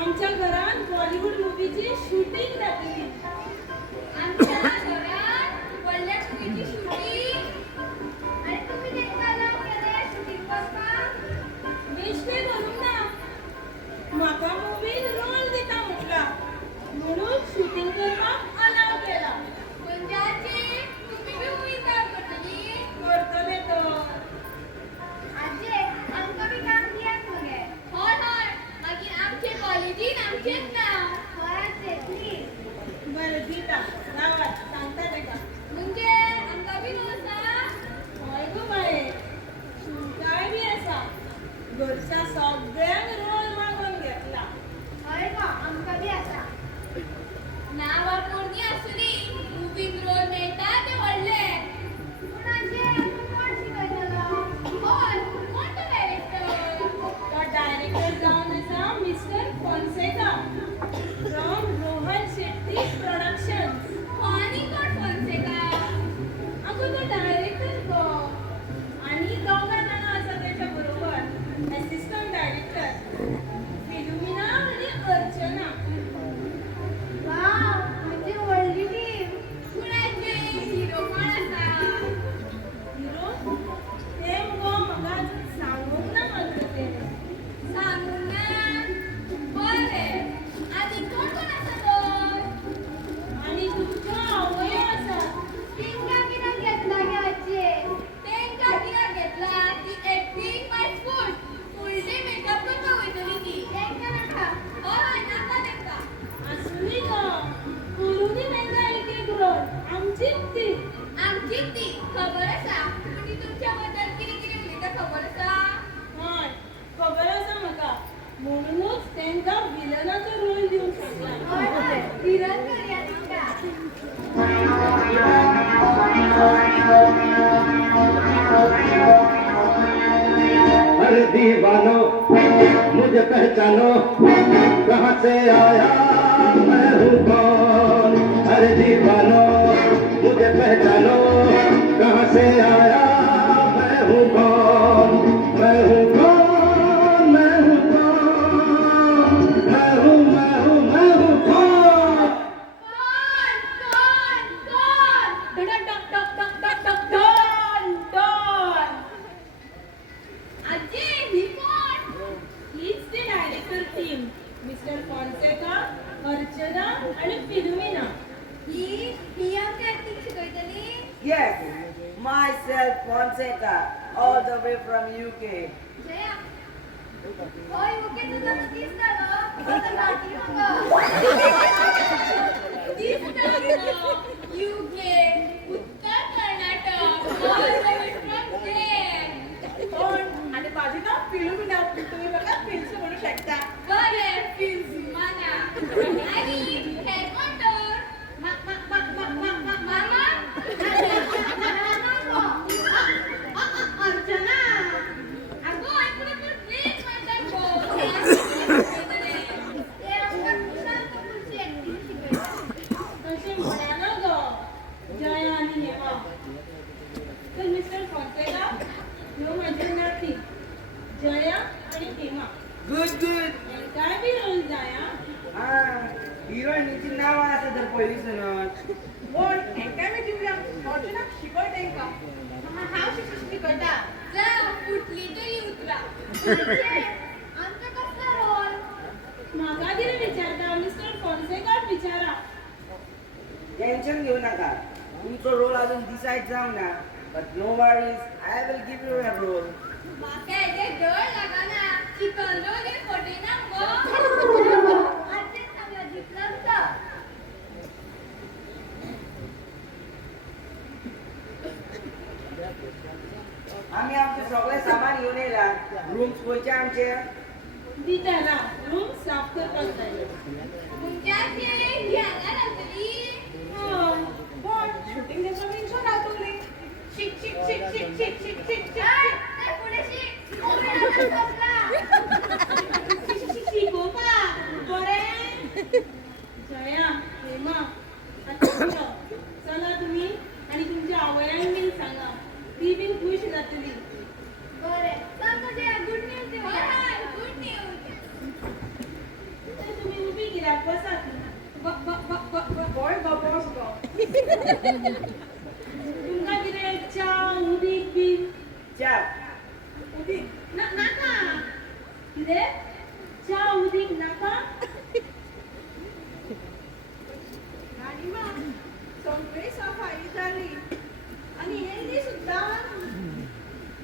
आमच्या घरान बॉलिवूड मुवीची शूटिंग जातली. आमच्या घरात व्हडल्या मुवीची शूटिंग. आनी तुमी तेंकां अलाव केलें शूटिंग करपाक. बेश्टे करूंक ना. म्हाका मुवीन रोल दिता म्हटला म्हणून शूटिंग करपाक अलाव केला. म्हणजे आजी तुम्ही बी मुवीन काम करतली. करतले तर. आजे आमकां बी काम दियात मगे. हय हय मागीर आमचे कॉलेजीन आमचेच नांव. हय आजे प्लीज. बरें दिता गांवात सांगता तेका. म्हणजे आमकां बी रोल आसा. हय गो बाये तुमकांय बी आसा. घरच्या सगळ्यांक रोल मागून घेतला. हय गो आमकां बी आसा. नांवां पोरणी आसुनी मुवीन रोल मेळटा ते व्हडले. पूण आजे आमकां कोण शिकयतलो. हय कोण तो डायरेक्टर. तो डायरेक्टर जावन आसा mister Fonseca from Rohan Shetty productions. आनी कोण फॉन्सेका. अगो तो डायरेक्टर गो आणि दोघा जाणां आसा त्याच्या बरोबर असिस्टंट डायरेक्टर फिलोमिना आणि अर्चना. वाव म्हणजे व्हडली टीम. पूण आजे हिरो कोण आसा. हिरो ते गो म्हाका सांगूंक ना मात्र ते. सांगूंक ना. बरें आनी कोण कोण आसा तर. आणि तुमच्यो आवयो आसात. तेंकां कित्याक घेतला गे आजे. तेंकां कित्याक घेतला ती एक्टिंग माय स्पोर्ट. फूल डे मेकअप करपाक वयतली ती. तेंकां नाका. हय नाका तेंकां. आसुनी गो करूनी तेंकां एक एक रोल आमचीच ती. आमचीच ती खबर आसा. पूण ती तुमच्या बद्दल कितें कितें उलयता खबर आसा. हय खबर आसा म्हाका म्हणूनच तेंकां विलनाचो रोल दिवंक सांगला. हय हय विलन करया तेंकां. अरे दीवानो मुझे पहचानो कहाँ से आया मैं हूँ कौन. अरे दीवानो मुझे पहचानो कहाँ से आया मैं हूँ कौन. मैं हूँ कौन. मैं हूँ कौन. मैं हूँ मैं हूँ कौन. कोण कोण कोण. टक टक टक टक टक डॉन डॉन. आजे ही कोण. हीच ती director team mister Fonseca Archana आणि फिलोमिना. ही आमकां एक्टिंग शिकयतली. Yes, myself Fonseca, all the way from UK. जया हय ओके तुला तर दिसता न्हू. आता नाटी मगो. दिसता न्हू. UK उत्तर Karnataka all the way from there. पण आणि माझी ना फिलोमिना तुम्ही बघा फिल्स म्हणू शकता. बरें फिल्सुमाना. आनी हे कोण तर. मामा. अर्चना आगो आयकुना तूं ट्रेन म्हणटा गो. ते आमकां शांत खुर्ची एक्टिंग शिकयता. तशें म्हणाना गो जया आणि हेमा. तर मिस्टर फॉन्सेका ह्यो म्हाज्यो नाती जया आणि हेमा. Good, good. हेंकाय बी रोल जाया. हिरोईनीची नावां आसा तर पयलींसूनच. पण हेंकाय मी दिवया. अर्चना शिकय तेंका. हांव शिकयता. जा फुटली तरी उतरा. आमकां कसलो रोल. म्हाका कितें विचारता मिस्टर फॉन्सेकाक विचारा. टेन्शन घेऊ नका. तुमचा रोल अजून डिसाईड जाऊ ना. But no worries, I will give you a role. म्हाका हेजे डर लागना. चिकन रोल हे फोटेना गो. आजचे सांगला जितलं तर. आम्ही आमचे सगळे सामान घेऊन येला. रूम्स खंयचे आमचे? दिता ना रूम साफ करपाक जाय. तुमच्याची घ्यायला लागतली. पण शूटिंग त्याचं टेन्शन राहतली. शिक शिक शिक शिक शिक शिक शिक शिक. ते पुढे शिक. मोबाईल आता शिकोपा बरे. जया हेमा आता चला तुम्ही आणि तुमच्या आवयांक बीन सांगा. ती बीन खुश जातली. बरें. सांग कशें गुड न्यूज दिवं. हय गुड न्यूज. तर तुम्ही उभी कित्याक बसात. गोय गपोस गो. तुमकां कितें च्या उदीक बीन च्या. उदीक. नाका. कितें च्या उदीक नाका. आणि मग सगळी सफाई झाली आणि येणी सुद्धा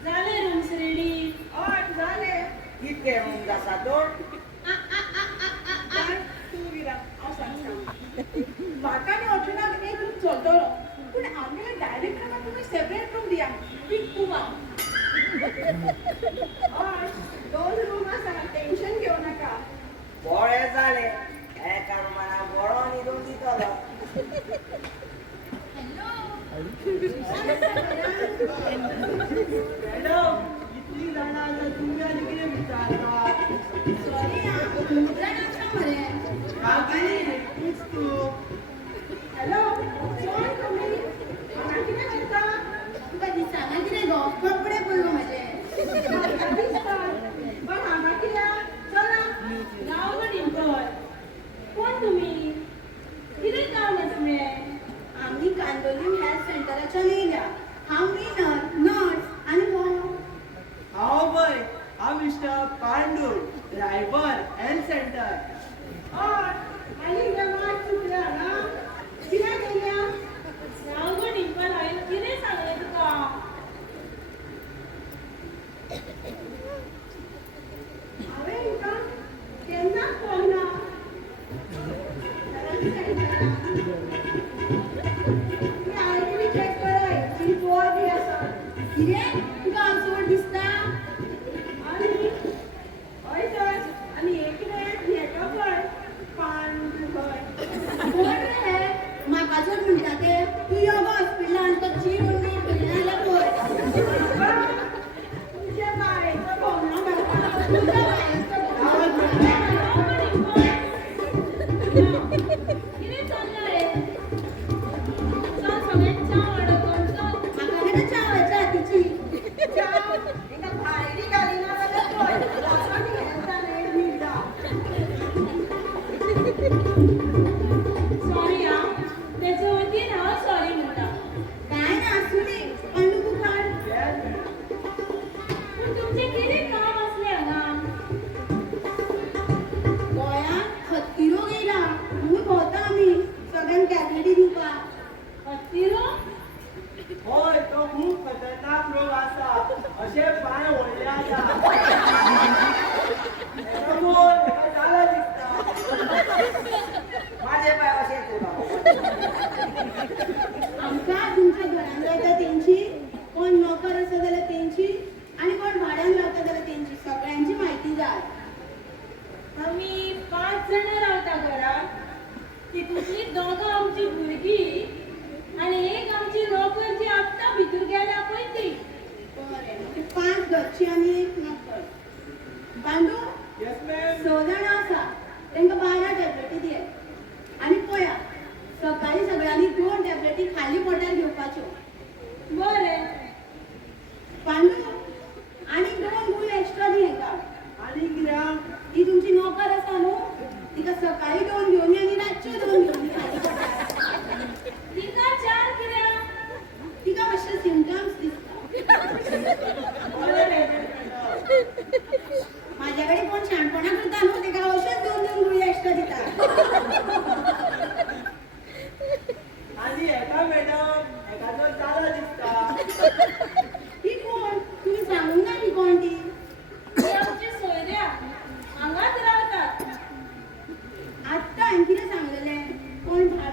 जाले रूम्स रेडी. हय झाले. कितके रूम आसा तो? पण तू विरा हांव सांगता. म्हाका आनी अर्जुनाक एक रूम चलतलो. पूण आमगेल्या डायरेक्टराक तुमी सेपरेट रूम दिया. विथ कुमा. हय 2 रूम आसा. टेन्शन घेवं नाका. बळे जाले. एका रुमाना बरो न्हिदून दितलो. मॅडम इतली जाणां आसा तुमी आनी कितें विचारता. सॉरी आं तुमच्या नाका मरे. काकी तूच तू. हॅलो कोण तुमी. म्हाका कितें चिंता. तुका दिसना कितें गो कपडे पळय गो म्हाजे. म्हाका दिसता. पण हांगा कित्याक. चला. नाव गो डिंपल. कोण तुम्ही. कितें काम आसलें. आम्ही कांदोलीम हेल्थ सेंटराच्या येयल्या. हांव क्लिनर नर्स आनी मग हांव पळय हांव mister Pandu driver health centre. हय आनी हे मात चुकल्या ना. कित्याक गेल्या. नाव गो डिंपल. हांवें कितें सांगलें तुका. हांवें तुका केन्नाच पळोवना. तुमी आयडी चेक कराय. ती पोर बी आसा. कितें तुका हांव चड दिसता. आनी हय तर आनी हे कितें हेका पळय. पांडू खंय. कोण रे हे. म्हाका चड म्हणटा ते. तू यो गो हॉस्पिटलान तो चिरून नोट केलें जाल्यार पळय. तुजे बायेचो भोवनो मेळटा. तुज्या बायेचो भोवनो. कितें चल्लां रे. चल सगळ्यांक च्या वाडोवंक चल. म्हाका नाका चावाच्या हातीची. चाव हिका भायरी घालिना जाल्यार पळय. वचोन हें जालें न्हिदा. सॉरी आं. तेचे वतीन हांव सॉरी म्हणटा. काय ना आसूं दी. पांडू बुकार. पूण तुमचें कितें काम आसलें हांगा. गोंयांत हत्ती रोग येयला. म्हूण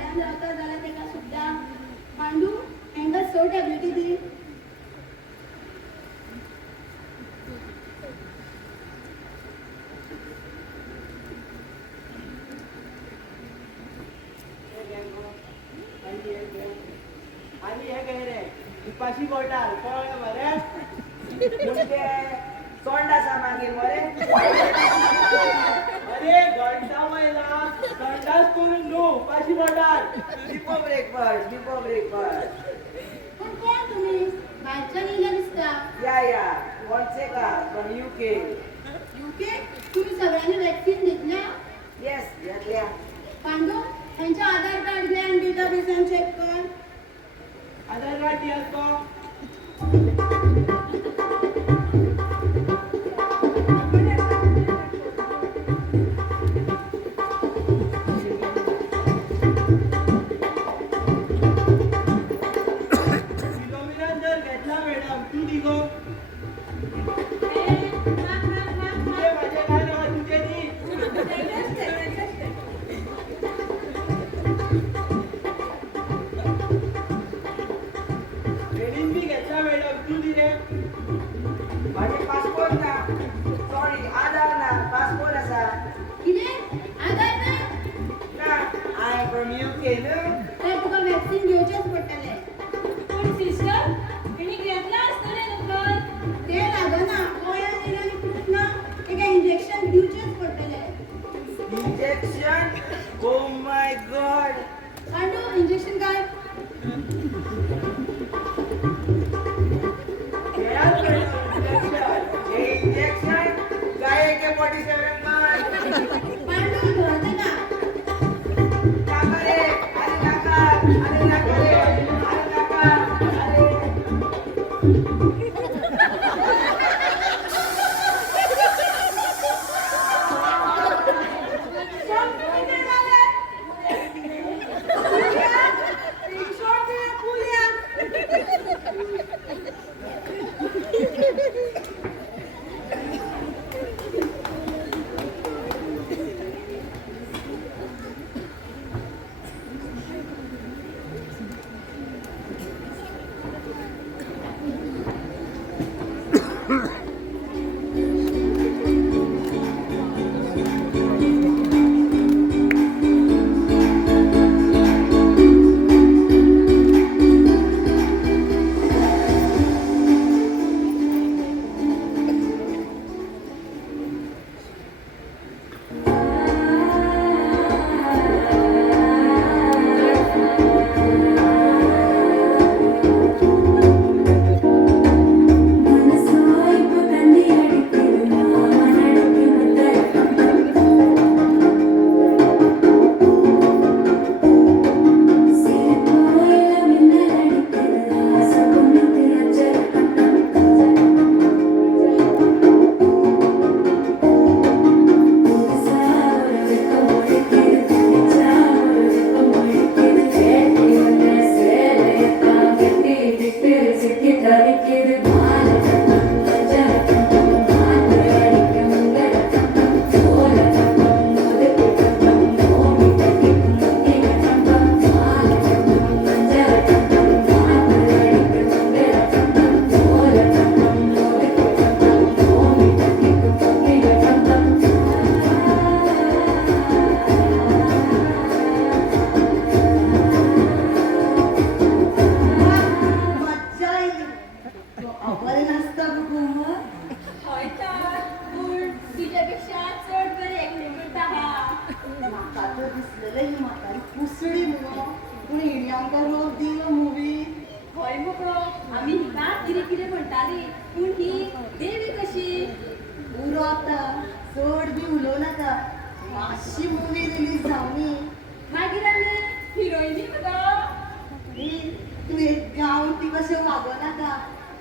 हात लावता जाल्यार तेका सुद्दां पांडू हांकां स टॅबलेटी दी. आणि हे काय रे उपाशी पोटार कळलं मरे म्हणजे तोंड आसा मागीर मरे. अरे घंटा महिना संडास करून न्हू उपाशी पोटार. Before breakfast before breakfast. पण कोण तुमी भायच्यान येयला दिसता. या फोन्सेका फ्रॉम UK. युके तुम्ही सगळ्यांनी वॅक्सिन घेतल्या. येस घेतल्या. पांडू त्यांचे आधार कार्ड घे आणि डेटाबेसान चेक कर. आधार कार्ड दियात को किलोमीटर जर घेतला मॅडम तू दिगो. तुझे माझे काय नाव तुझे दी. ट्रेनिंग बी घेतला मॅडम तू दिले. माझे पासपोर्ट ना. सॉरी आधार ना पासपोर्ट आसा. कितें आधार कार्ड ना आय फ्रॉम UK न्हू. तर तुका वॅक्सिन घेवचेच पडटले. पण सिस्टर तेणी घेतला आसतले न्हू. ते लागना गोंयांत येयला आनी खूप ना एका इंजेक्शन दिवचेच पडटले. Injection. Oh my God. Pandu injection काय. खेळात इंजेक्शन. हे इंजेक्शन काय AK-47 मार. पांडू धरते का. नाका रे. अरे नाका. अरे नाका रे. अरे नाका. अरे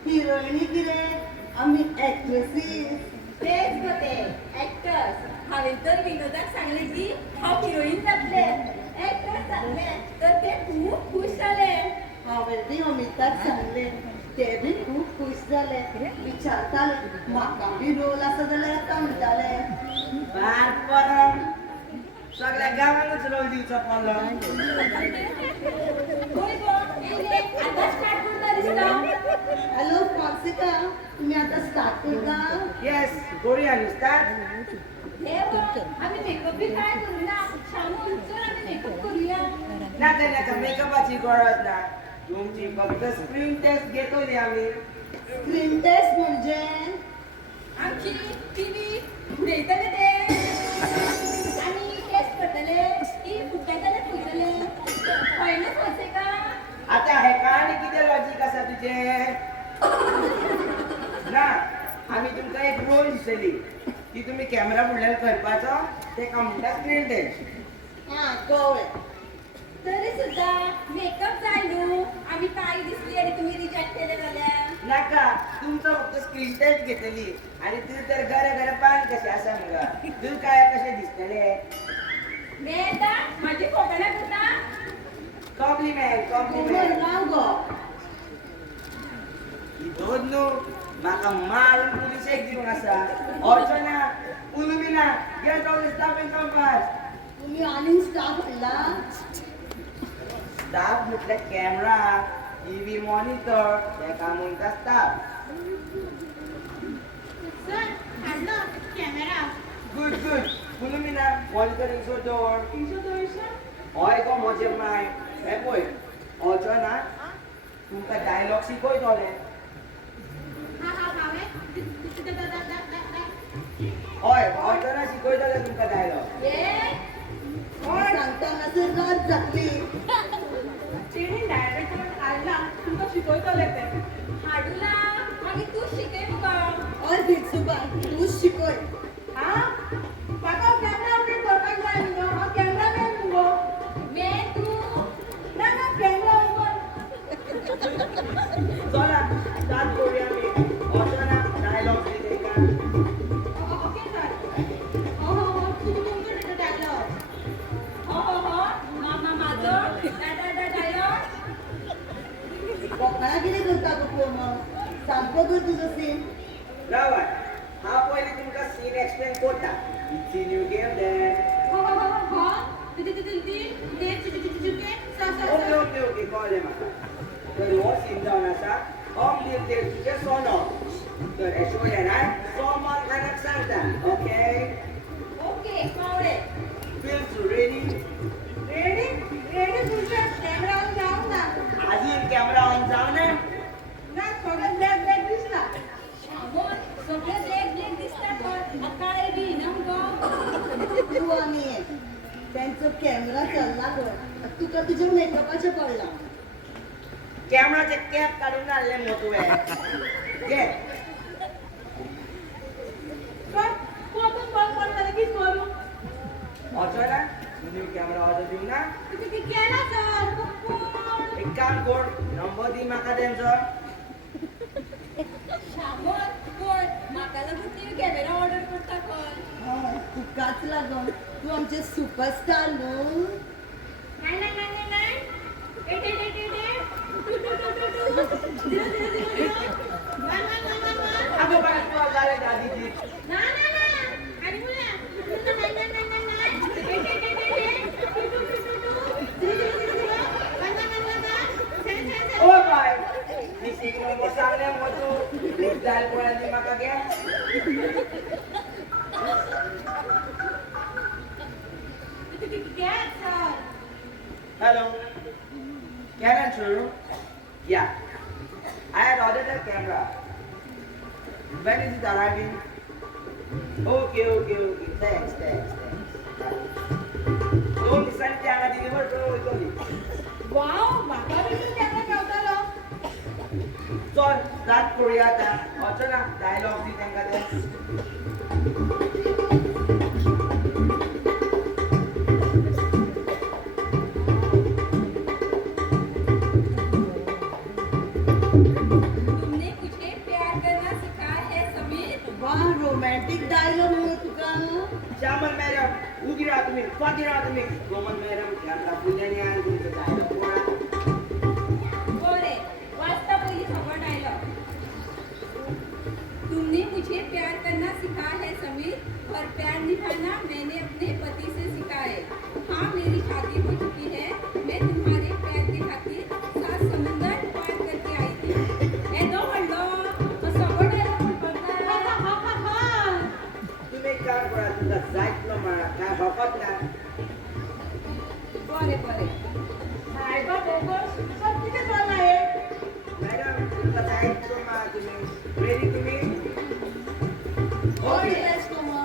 हिरोईनी कितें आमी एक्ट्रेसीस तेच होते ऍक्टर्स. हांवें तर विनोदाक सांगले की हांव हिरोईन जातले, ऍक्टर जातले, तर ते खूब खूश जाले. हांवें बी अमिताक सांगले ते बी खूब खूश जाले. विचारताले म्हाका बी रोल आसा जाल्यार येता म्हणटाले. बारपण सगळ्या गावालाच रोल दिवचा पडलो होय गो येले आता स्टार्ट करता दिसता हॅलो फॉन्सिका तुम्ही आता स्टार्ट करता येस कोरियन स्टार्ट हे गो आम्ही मेकअप बी काय करू ना शामू उचल आम्ही मेकअप करूया नाका मेकअपाची गरज ना तुमची फक्त स्क्रीन टेस्ट घेतली आम्ही स्क्रीन टेस्ट म्हणजे आमची टीव्ही उडयतले ते आणि टेस्ट करतले की फुटतले फुटतले पहिले होते का आता हे आणि किती लॉजिक असा तुझे ना आम्ही तुमका एक रोल दिसली की तुम्ही कॅमेरा फुडल्यान करपाचो तेका म्हणटा स्क्रीन टेस्ट हा कळ्ळें तरी सुद्धा मेकअप जाय न्हू आम्ही काय दिसली आणि तुम्ही रिजेक्ट केले जाल्यार नाका तुमचं फक्त स्क्रीन टेस्ट घेतली आणि तू तर घरे पान कशे असा मगा तू काय कशे दिसतले मेदा माझी कोकणा कुठा कॉम्प्लिमेंट कोमल कॉम्प्लिमेंट नाव गो ही दोन न्हू म्हाका मारून पुलिशेक दिवंक आसा अर्चना उलुमिना get all the staff in campus तुम्ही आनी स्टाफ हाडला स्टाफ म्हटल्यार कॅमेरा टीव्ही मॉनिटर तेका म्हणटा स्टाफ सर हाडलो कॅमेरा गुड गुड उलुमिना मॉनिटरिंग सो डोर हय गो म्हजे माय हे पळय अर्चना तुमकां डायलॉग शिकयतले हा हा हावे हय अर्चना शिकयतले तुमकां डायलॉग ये सांगता मातसो रद जातली तेणी डायरेक्टर हाडला तुमकां शिकयतले ते हाडूला मागीर तू शिकय मुगा हय भिक्षुबाई तूच शिकय हा म्हाका कॅमेरा ऑपरेट करपाक जाय न्हू गो हांव कॅमेरामॅन न्हू गो मे तू ना ना कॅमेरा ऑन चला स्टार्ट करूया आमी अर्चना डायलॉग दिता ओके सर हो हो हो तुमचो डायलॉग हो हो हो मामा माझो डायलॉग कोकणा कितें करता गो कोमल सामको कर तुजो सीन रावण हा पयलीं तुमकां सीन एक्सप्लेन करता सीन यू गेव देम हो हो हो हो ओके ओके ओके कळ्ळें म्हाका तर हो सीन जावन आसा अमदीर देवचें सोनो तर ऐश्वर्याराय सोमवार खानाक सांगता ओके ओके कळ्ळे फिल्स रेडी रेडी रेडी तुमच्या कॅमेरा ऑन जाऊ ना अजून कॅमेरा ऑन जावना ना सगळं ब्लॅक ब्लॅक दिसला शामोन सगळे ब्लॅक दिसता पण अकाळे बी ना मुगो तू आनी त्यांचो कॅमेरा चल्ला गो तुका तुज्या मेकअपाचें पडला कॅमेराचे कॅप काढून हाडले मग तुवें घे पण फोटो कॉल करताना कित करू अर्चना न्यू कॅमेरा ऑर्डर दिवं ना किती केला सर पण एक काम कर नंबर दी म्हाका तेंचो शामोन कोण म्हाका लागून ती कॅमेरा ऑर्डर करता कोण हय तुकाच लागून तू आमचे सुपरस्टार न्हू नाही नाही नाही नाही आगो बाय तू जाले दादीची ओ बाय मी सीट नंबर सांगले मग तू एक जाल कोणाची म्हाका घे Hello. Can I true? Yeah. I had ordered a camera. When is it arriving? Okay. Thanks. दोन दिवसांनी ते हांगा डिलिव्हर करून वयतली वाव म्हाका बी कॅमेरा गावतालो चल स्टार्ट करूया आता अर्चना डायलॉग दी तांकां ते तुमने मुझे प्यार करना सिखाया है समीर वाह रोमॅन्टिक डायलॉग न्हू तुका श्यामल मॅडम उगी राहा तुम्ही फागी राहा तुम्ही रोमन मॅडम कॅमेरा फुल्याने आणि तुमचं डायलॉग बोला बोले वास्ता बोली खबर डायलॉग तुमने मुझे प्यार करना सिखाया है समीर और प्यार निभाना मैंने अपने पति से सीखा है बरे बरे साहेबा बोगस सब किती चाललाय मॅडम तुमचा जायचं मा तुम्ही रेडी तुम्ही All the best, Mama.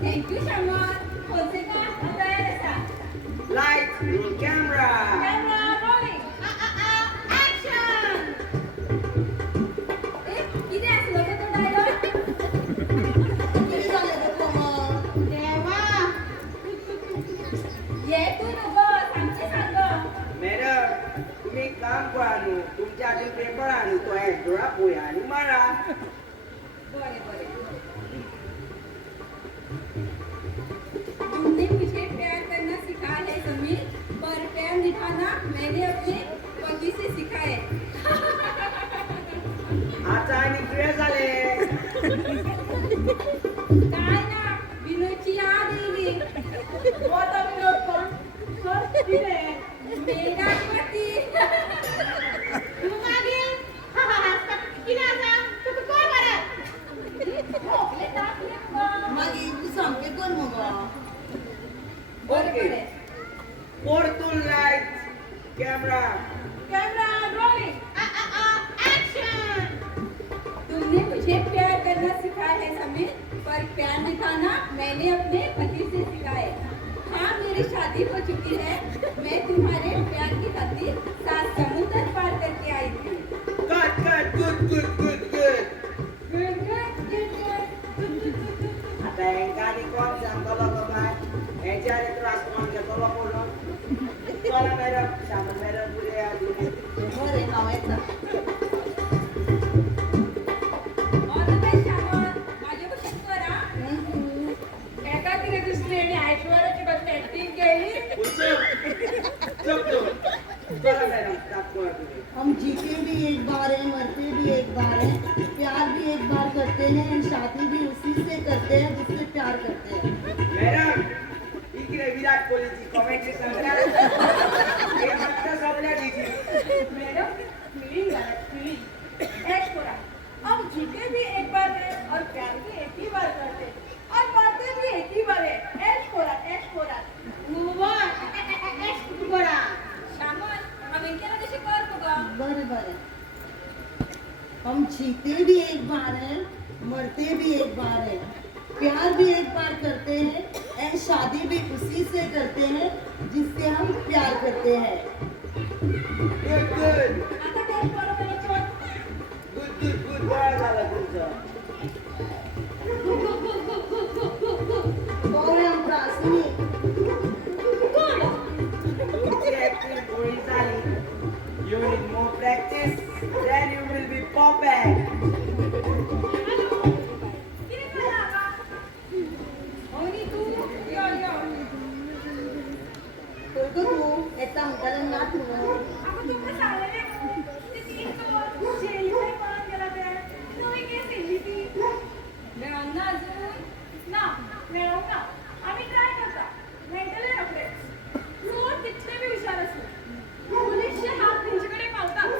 Thank you Shyamal होते का तयार असा light camera camera rolling action किती असलं का तो डायलॉग किती झाले गं, Mama? देवा ये तू नको सांगते सांग मॅडम तुम्ही एक काम करा नु तुमच्या आधी पेपर आणू तो आहे डोळा पोया आणि मारा बरे बरे तुमने मुझे प्यार करना सिखा है समीर पर प्यार निभाना मैंने अपने पति से सीखा है आता आणि क्रिया झाले काय ना विनोदची याद येईल वो तो विनोद कोण कोण तिने मेरा पती तू मागील किती असा तू कोण बरं मोकळे टाकले मग मागे तू सांगते कर मग okay four two light camera camera rolling action तुमने मुझे प्यार करना सिखाया है समीर पर प्यार दिखाना मैंने अपने पति से सीखा है हाँ मेरी शादी हो चुकी है मैं तुम्हारे प्यार की खातिर 7 समुद्र पार करके आई थी cut cut good good good good good good good आता एकाने कोण सांगतो बाबा याच्या त्रास कोण घेतो बोलून चला मॅडम श्यामल मॅडम पुढे या तुम्ही बरे नाव आहेत ना ऑल द बेस्ट श्यामल माझ्या कुठे करा एका तिने दुसरी आणि ऐश्वर्याची बस ऍक्टिंग केली चला मॅडम दाखवा तुम्ही हम जीते भी एक बार है मरते भी एक बार है प्यार भी एक बार करते हैं और शादी भी उसी से करते हैं जिससे प्यार करते हैं मॅडम इकडे विराट कोहलीची कॉमेंट्री सांगा हे मात्र सवल्या दिली मैडम फीलिंग फीलिंग ऐश करा हम जीते भी एक बार है और प्यार भी एक ही बार करते हैं और मरते भी एक ही बार है ऐश करा ऐश करा ऐश करा श्यामल हम इनके ना कशी कर बघा बरे बरे हम जीते भी एक बार है मरते भी एक बार है प्यार भी एक बार करते हैं और शादी भी उसी से करते हैं जिससे हम प्यार करते हैं गुड गुड आता काय बरोबर आहे गुड गुड गुड बरं झालं तुमचं और हम प्रासनी तुमची ऍक्टिंग गोळी झाली you need more practice then you will be perfect किती झाला का होनी तू यो यो तो तू एकटा मुखाला नाच म्हणून आपण तुमचं सांगले ते तीन तो जेली मध्ये पळून गेला ते नवी केस दिली ती मिळवून ना अजून ना मिळवून ना आम्ही ट्राय करता मेंटली रेफरेन्स जो तिथले बी विचार असतो पोलीसचे हात त्यांच्याकडे पावतात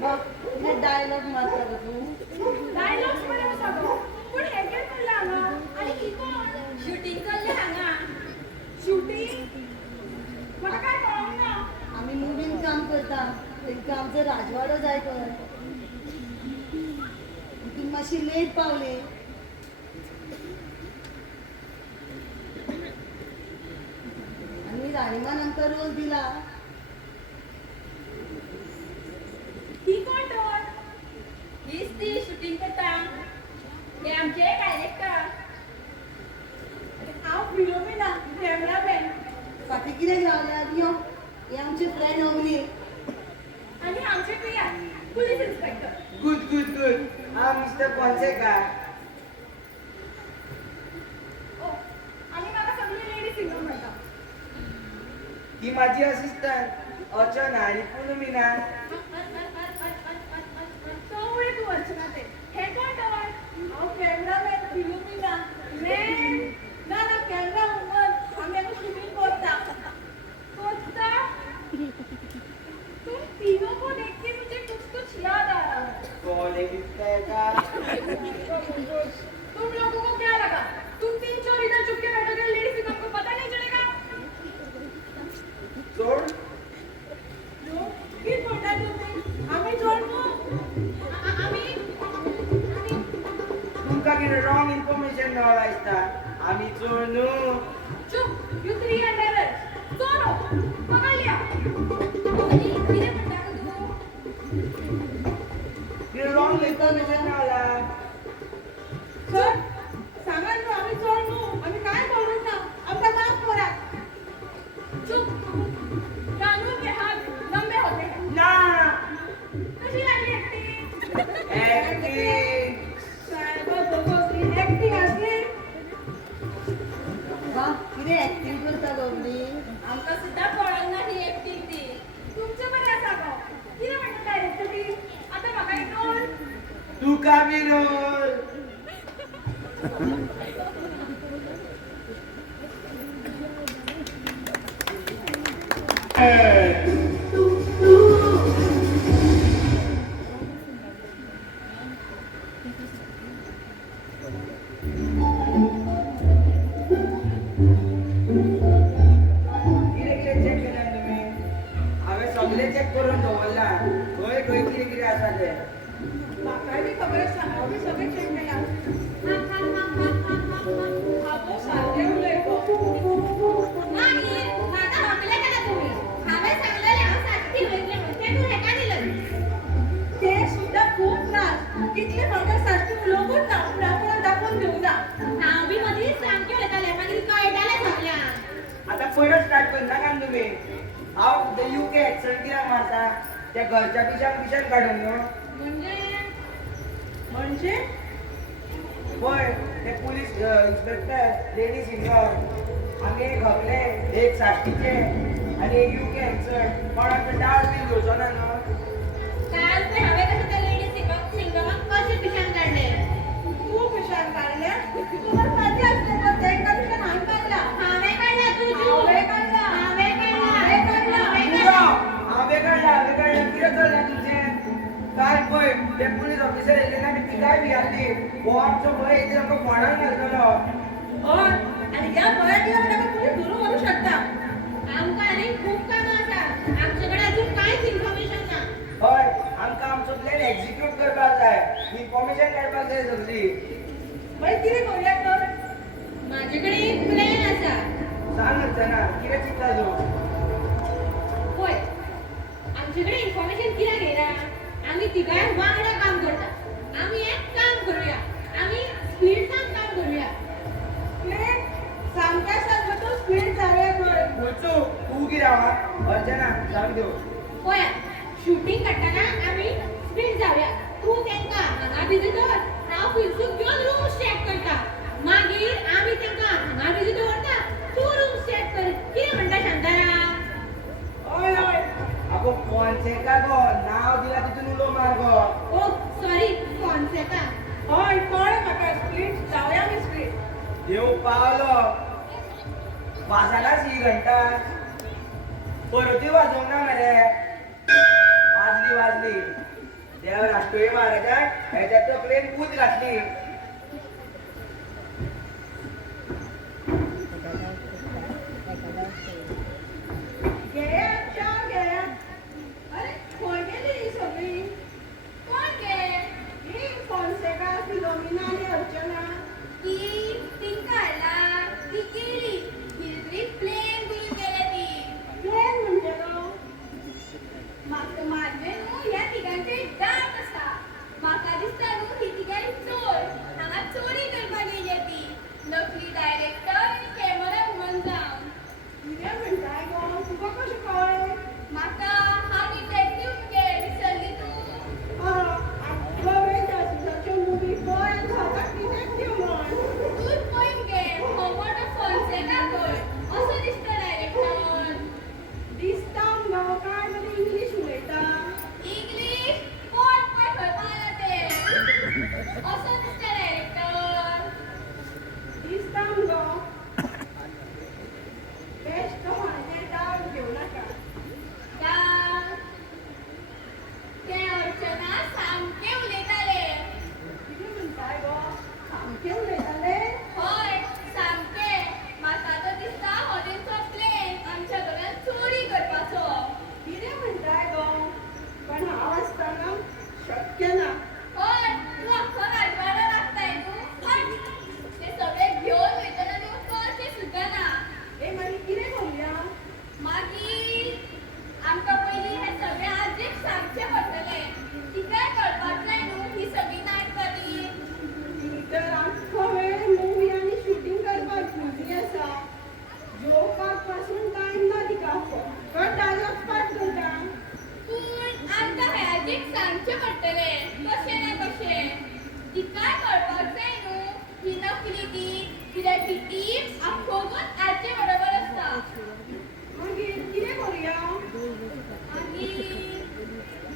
मग हे डायलॉग मात्र तू डायलॉग्स मध्ये सांगतो पण हे काय म्हणलं हांगा आणि ही कोण शूटिंग चालले हांगा शूटिंग मला काय कळलं ना आम्ही मुलीन काम करता तेंका आमचं राजवाडो जाय कर तू मातशी लेट पावले आणि राणीमान आमकां रोल दिला ही कोण तर हीच ती शूटिंग करता हे आमचे डायरेक्टर हांव फिलोमिना कॅमेरामॅन फाटी कितें लावल्यात यो हे आमचे फ्रेंड अवली आणि आमचे Priya police inspector good good good हा मिस्टर फॉन्सेका ओ आणि मला सगळे लेडी सिंगर म्हणतात ही माझी असिस्टंट अर्चना आणि पूनमीना सवय तू अर्चना ते हे कोण टवर हांव कॅमेरामॅन फिलोमिना मॅन ना ना कॅमेरा वुमन आम्ही आता शूटिंग करता तुम तीनों को देख के मुझे कुछ कुछ याद आ रहा है कौन है किसका तुम लोगों को क्या लगा तुम तीन चोर इधर चुप के बैठोगे लेडीज सिंगर को पता नहीं चलेगा आम्ही चोर न्हू. चुप यू 300 चोरो पकडल्या किती म्हणता तू रॉंग इन्फॉर्मेशन गावला. सर सांगा ना आम्ही चोर न्हू आम्ही काय करू ना आमचा माफ करा. चुप कानून के हाथ लंबे होते हैं ना कशी लागली ऍक्टिंग ऍक्टिंग. साहेब दोघं ऍक्टिंग असली वा किती ऍक्टिंग करता गवली. आमका सुद्धा कळत नाही ऍक्टिंग ती तुमचं बरं असा गो किती म्हणतो डायरेक्टर ती आता म्हाका एक रोल तू का बी रोल. चेक करून दवरला खंय खंय कितें कितें आसा ते. म्हाका बी खबर आसा हांव बी सगळें चेक केला. हांव सारकें उलयता. नाही माझा हमला केला तुम्ही हावे सांगलेले हांव साक्षी होईले म्हणते तू हेका दिलं. ते सुद्धा खूप त्रास कितले म्हाका सारकें उलोवूच ना पूण दाखोवन दिवं ना. हांव बी मदींच सामकें उलयतालें मागीर कळटालें सगळ्यांक. आता परत स्टार्ट करना काय तुम्ही. हांव ते UK एक्सेंट कित्याक मारता त्या घरच्या पिशान काडून न्हू. म्हणजे पळय ते पुलीस इन्स्पेक्टर लेडी सिंगर आमी एक हकले एक साश्टीचे आनी एक UK एक्सेंट कोणाक डाळ बी घेवचो ना न्हू. काल ते हांवें कशें त्या लेडी सिंगराक कशें पिशान काडले. तू पिशान काडल्या तुम्हाला पाहिजे असते पण ते एका पिशान हांवें काडला. हांवें काडला तुझी हांवें काडला. हांवें काडला हांवें काडला कितें चल्लां तुमचें. काल पळय ते पुलीस ऑफिसर येयले ना ती काय भियाली हो आमचो भंय इथे आमकां फोंडान घालतलो. हय आनी ह्या भंयाक लागून आमी पुलीस धरून व्हरू शकता. आमकां आनी खूप कामां आसा आमचे कडेन अजून कांयच इन्फॉर्मेशन ना. हय आमकां आमचो प्लॅन एक्झिक्यूट करपाक जाय इन्फॉर्मेशन काडपाक जाय सगळी. मागीर कितें करूया तर. म्हाजे कडेन एक प्लॅन आसा. सांग अर्चना कितें चिंतला तूं. पळय आमचे कडेन इन्फॉर्मेशन कित्याक येयला आमी तिगाय वांगडा काम करता. आमी एक काम करूया आमी स्पीडसान काम करूया. प्लेन सामका सारको तो स्पीड जावया खंय. खंयचो तूं कितें आहा अर्चना सांग त्यो. पळयात शूटिंग काडटना आमी स्पीड जावया. तूं तेंकां हांगा बिजी दवर हांव फिरसून घेवन रूम सेट करता. मागीर आमी तेंकां हांगा बिजी दवरता तूं रूम सेट कर. कितें म्हणटा शांताराम. हय हय आगो फोनसेका गो नांव दिला तितून उलो मार गो. ओ सॉरी फॉन्सेका. हय कळ्ळें म्हाका स्पीड जावया आमी स्पीड. देव पावलो वाजलाच ही घंटा परतूय वाजोवंक ना मरे. वाजली देव राष्ट्रीय महाराजाक हेच्यात तकलेन पूत घातली. घेयात च्या घेयात. अरे खंय गेली ही सगळी. कोण गे ही फॉन्सेका फिलोमिना आनी अर्चना. ती तिंका हाडला ती गेली कितें तरी प्लेन बीन केले ती. प्लेन म्हणजे गो म्हाजे न्हू ह्या तिगांचे डाक आसा. म्हाका दिसता न्हू ही तिगांय चोर.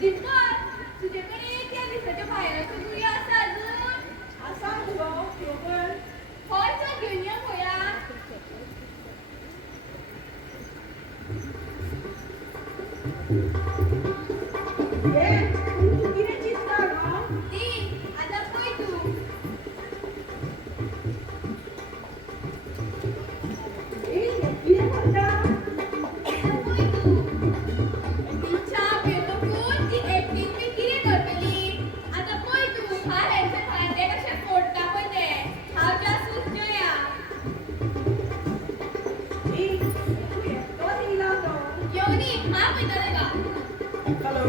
डिंपल, तुझ्याकडे त्या दिवसाच्या बाहेरचं दुनिया असं अजून असा तुला बरोबर होय चल घेऊन या पोया. ये तू किती चिंता गं ती आता पोय तू. ए किती म्हणता आता पोय तू. तिच्या बेटकून ती ऍक्टिंग मी किती करतली. आता पोय तू. हा ह्यांचे भांडे कसे फोडता पण ते. हाव जासूस जोया. ए तू एकटो दिला तो येऊनी हा पळताले का. हॅलो,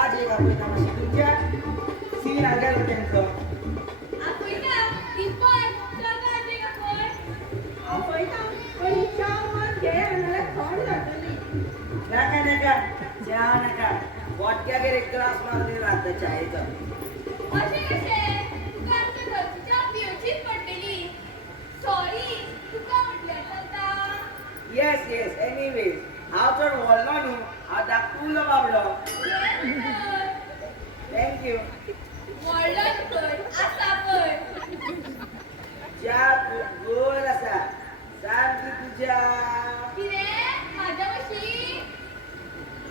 आज एक आपण तमाशा तुमच्या सीन आगार त्यांचं. आपयता डिंपल चल का आजे का कोण. आपयता पण हिच्या वर घे आणायला थंड जातली नका नका चहा नका वॉटक्यावर एक ग्लास मारले राहतं चहाचा. असे कसे तुका आमच्या घरची चहा पिवचीच पडलेली. सॉरी तुका म्हटलं चलता. येस येस एनिवेज हांव चड व्हडलो न्हू हांव धाकटुलो बाबडो. थँक्यू. व्हडलं कर आसा पण. च्या गोड आसा सारकी तुझ्या. कितें माझ्या म्हशी.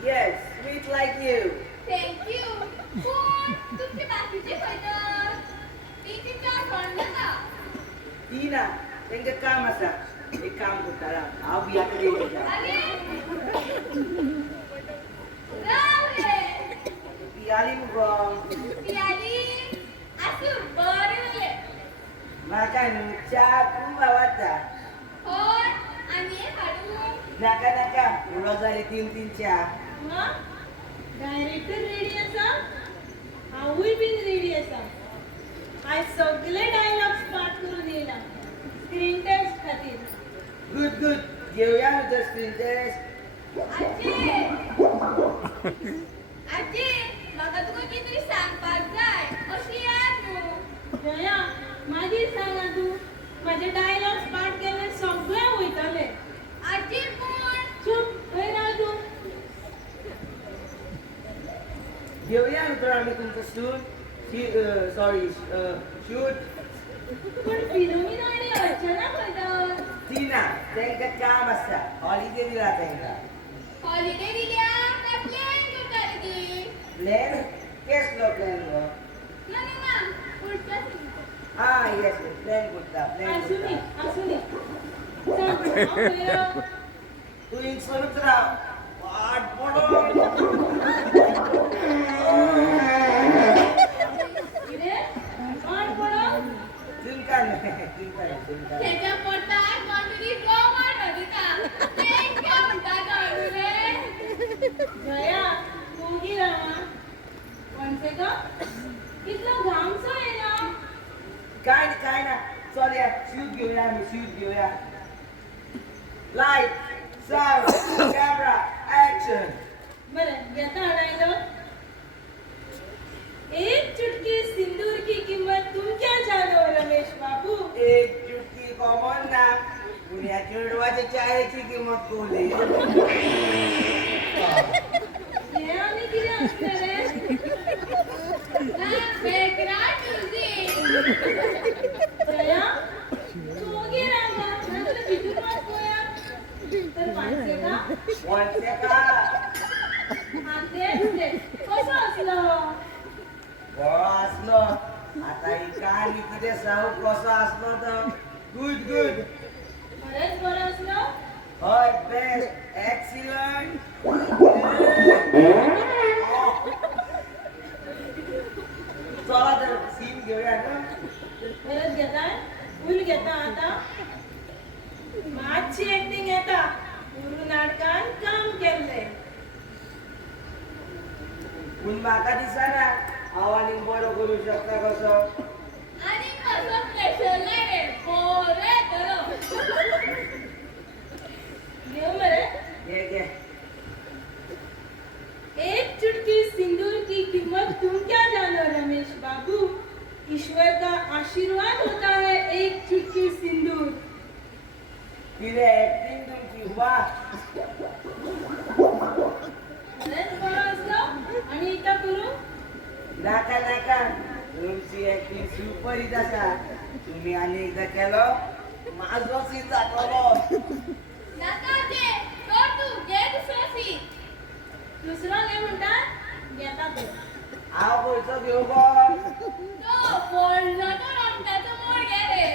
Yes sweet like you. Thank you. पूण तुमचे बाकीचे खंय तर. ती चहा थंड नाका. ती ना तेंका काम आसा. एक काम करता हांव बिया कडेन वयता. अरे राव रे. पियाली मुगो. पियाली आसूं बरें जालें. म्हाका न्हू च्या खूब आवडटा. होय आनी एक हाडूं. नाका नाका पुरो जाले तीन तीन च्या. मग डायरेक्टर रेडी आसा हांवूय बीन रेडी आसा. आयज सगळे डायलॉग्स पाठ करून येयला स्क्रीन टेस्ट खातीर. गुड गुड घेवया न्हू तर स्क्रीन टेस्ट. आजी आजी म्हाका तुका कितें तरी सांगपाक जाय. अशी याद न्हू. जया मागीर सांगा तू माझे डायलॉग्स पाठ केले सगळे वयतले. आजी पूण चूप खंय राव तू. घेवया न्हू तर आमी तुमचो शूट सॉरी शूट. पण फिल्मीन आनी अर्चना खंय तर. ती ना तेंका काम आसता हॉलिडे दिला तेंका. हॉलिडे दिल्या काय प्लॅन करता रे ती. प्लॅन केसलो प्लॅन गो. ना ना ना पुढच्या सिनेमात. हा येस प्लॅन करता प्लॅन आसुनी करता. आसुनी सांग हांव खंय राव. तू इंगसरूच राव वाट पडो. कितें माड पडो. चिंता नाही चिंता नाही चिंता नाही. त्याच्या पोटात कोणतरी गोमाट दिता. ते क्या म्हणता जाणू रे. जया मुगी रावा म्हणते का इतला घामसो येला. काय ना चल या शूट घेऊया आम्ही शूट घेऊया. Light sound camera action. बरं घेता हाडायलो. एक चुटकी सिंदूर की कीमत तुम क्या जानो रमेश बाबू. एक चुटकी कॉमन ना पुण्या चिडवाच्या चायची किंमत कोली. हे आम्ही किती असणार रे. ना बॅकग्राऊंड म्युझिक. जया मुगी रावा ना तुला भितून वाचूया तर वाचते का. वाटते का हा तेच ते कसं असलं. बरो असलो आता ही कहाणी किती सांगू कसो असलो तर गुड गुड. खरंच बरं असलं. हय बेस्ट एक्सिलंट. चला तर सीन घेऊया ना. परत घेताय फुल घेता आता. मातशी ऍक्टिंग येता पूर्ण नाटकान काम केल्ले. पूण म्हाका दिसना हांव आनीक बरो करूं शकता कसो. आणि कसं प्रेशर नाही रे. बरे तर. घेऊ मरे. घे घे. एक चुटकी सिंदूर की कीमत तुम क्या जानो रमेश बाबू. ईश्वर का आशीर्वाद होता है एक चुटकी सिंदूर. कितें एक्टिंग तुमची वा. खरंच बरं असलं. नाका नाका तुमची ऍक्टिंग सुपर हिट आसा तुम्ही आणि एकदा केलो माझो सीन जातलो नाका जे कर तू घे दुसरो सीन दुसरो घे म्हणतात घेता तू हांव खंयचो घेऊ गो तो बोललो तो रोमटाचो मोड घे रे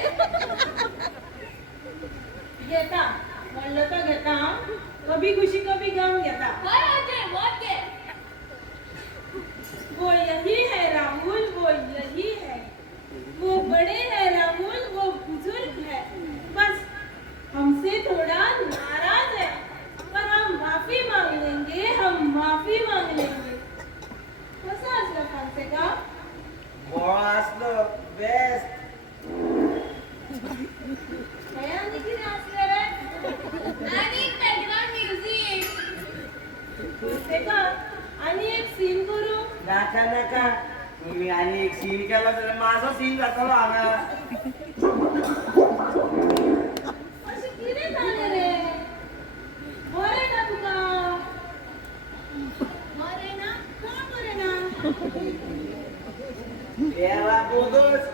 घेता म्हणलं तर घेता कभी खुशी कभी गम घेता हय अजय वॉट घे वो यही है राहुल वो यही है वो बड़े हैं राहुल वो बुजुर्ग है बस हमसे थोड़ा नाराज है पर हम माफी मांग लेंगे हम माफी मांग लेंगे कसं असलं फारसे का बरो आसलो बेस्ट आणि किती असलं रे आणि बॅकग्राऊंड म्युझिक ते का आणि एक सीन करू नाका नाका तुम्ही आणि एक सीन केला तर माझा सीन जातलो हांगा अशी किती झाले रे बरे ना तुका बरे ना का बरे ना देवा बोगस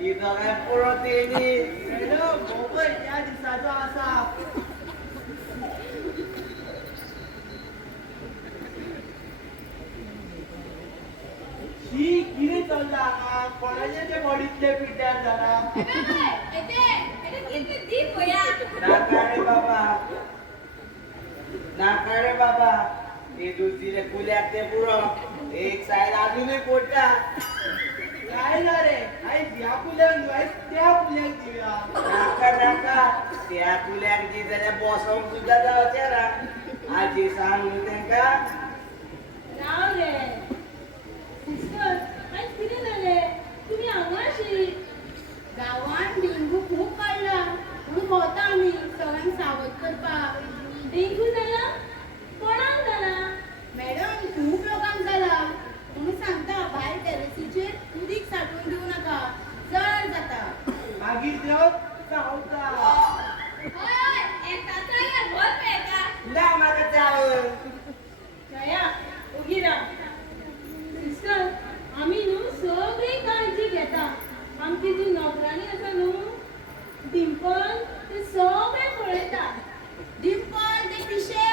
ही दोगांय परत येयली मॅडम मोबाईल त्या दिसाचो आसा ही कितें चल्ला हांगा कोणाचे ते बॉडीतले पिड्ड्यार जाला किती दीप होया नाका रे बाबा ते दुसरे कुल्याक ते पुरो एक सायड अजूनही पोटा काय ना रे आयज ह्या कुल्याक न्हू आयज त्या कुल्याक दिवया नाका नाका त्या कुल्याक दी जाल्यार बसोंक सुद्दां जावचें ना आजी सांग न्हू तेंका राव रे सिस्टर आज किती झाले तुम्ही हांगाशी गावात डेंगू खूप काढला म्हणून होता आम्ही सगळ्यांक सावध करपाक डेंगू झाला कोणाक झाला मॅडम खूप लोकांक जाला म्हणून सांगता भायर टेरेसीचेर उदीक साठवून दिवं नाका जळ जाता मागीर देव चावता हय एकाच जाग्यार भर पेका ना म्हाका चाव जया उगी राव सिस्टर आम्ही न्हू सगळी काळजी घेता आमची जी नोकराणी आसा न्हू डिंपल ते सगळे पळयता डिंपल ते पिशे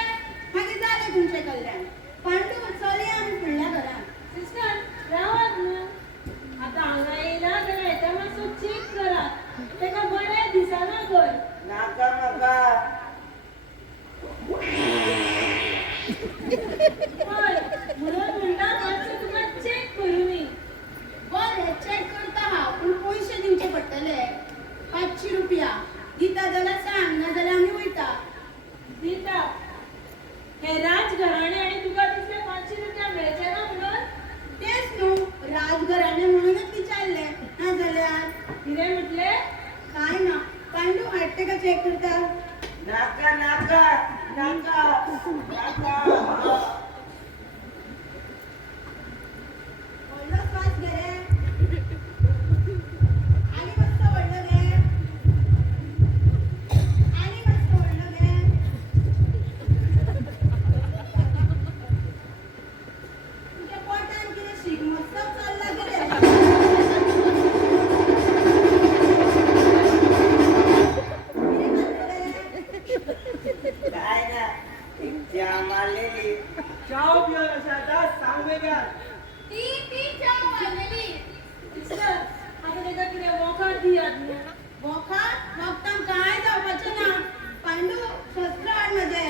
मागीर जालें तुमचें कल्याण पांडू चलया आमी फुडल्या घरान सिस्टर रावात न्हू आता हांगा येयला जाल्यार हेका मातसो चेक करात तेका बरें दिसना कर नाका म्हाका हय म्हणून म्हणटा मातसो तुका चेक करूनी बरें चेक करता हांव पूण पयशे दिवचे पडटले 500 रुपया दिता जाल्यार सांग ना जाल्यार आमी वयता दिता हे राजघराणे आणि तुका दिसले 500 रुपया मेळचे ना म्हणून तेच न्हू राजघराणे म्हणूनच विचारले ना जाल्यार कितें म्हटले काय ना पांडू हाड तेका चेक करता नाका नाका नाका नाका व्हडलो श्वास घे रे आनी मातसो व्हडलो घे आनी मातसो व्हडलो घे तुज्या पोटान कितें शिगमोत्सव चल्ला कितें काय ना त्या मारलेली चाव पिवन अशा आता सांग वेगळ्यान ती चाव वाजलेली सिस्टर आता तेका कितें वखद दियात न्हू वखद वखदां कांय जावपाचें ना पांडू शस्त्र हाड म्हजें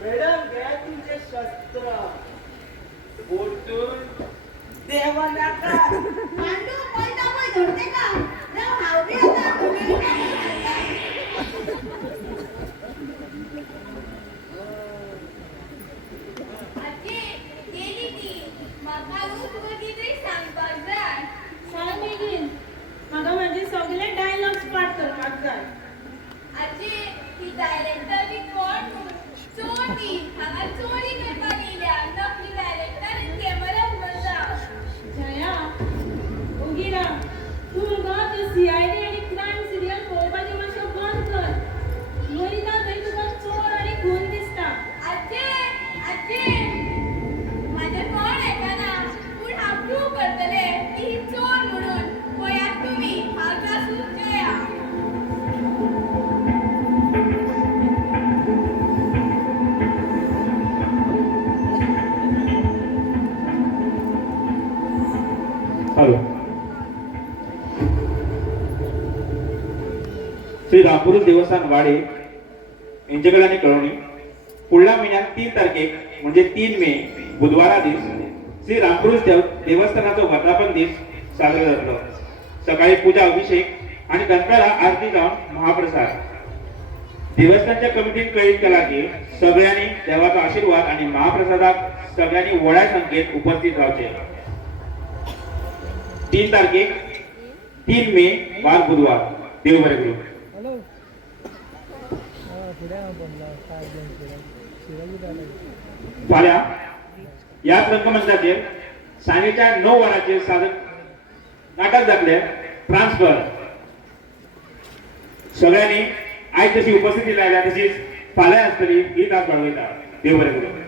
मॅडम घे तुमचे शस्त्र बोटून देवा नाका पांडू पळटा पळय धरते का राव हांव बी आतां आजी गेली ती म्हाका न्हू तुका कितें सांगपाक जाय सांग बेगीन म्हाका म्हाजे सगळे डायलॉग्स पाठ करपाक जाय आजी ती डायरेक्टर बी कोण न्हू चोरी हांगा चोरी करपाक येयल्या नकली डायरेक्टर आनी कॅमेरा उगडटा जया ओगिरा तू मुगा ते सीआयडी आणि क्राईम सिरियल पळोवपाचें मातशें बंद कर वयता थंय तुका चोर आनी श्री रामपुरुष देवस्थान वाडे यांच्याकडे आणि कळवणी पुढल्या महिन्यात 3 तारखेक म्हणजे 3 मे बुधवारा दिस श्री रामपुरुष देवस्थानाचा वर्धापन दिस साजरा जातलो. सकाळी पूजा अभिषेक आणि नंतर आरती जाऊन महाप्रसाद. देवस्थानच्या कमिटीने कळीत केला की सगळ्यांनी देवाचा आशीर्वाद आणि महाप्रसादात सगळ्यांनी वड्या संख्येत उपस्थित राहायचे. 3 तारखेक 3 मे वार बुधवार. देव बरे करू. फाल्या याच रंगमंचाचेर सांजेच्या 9 वरांचेर सादर नाटक जातले ट्रान्सफर. सगळ्यांनी आयज जशी उपस्थिती लायल्या तशीच फाल्यां आसतली ही तास घडवयता. देव बरें करूं.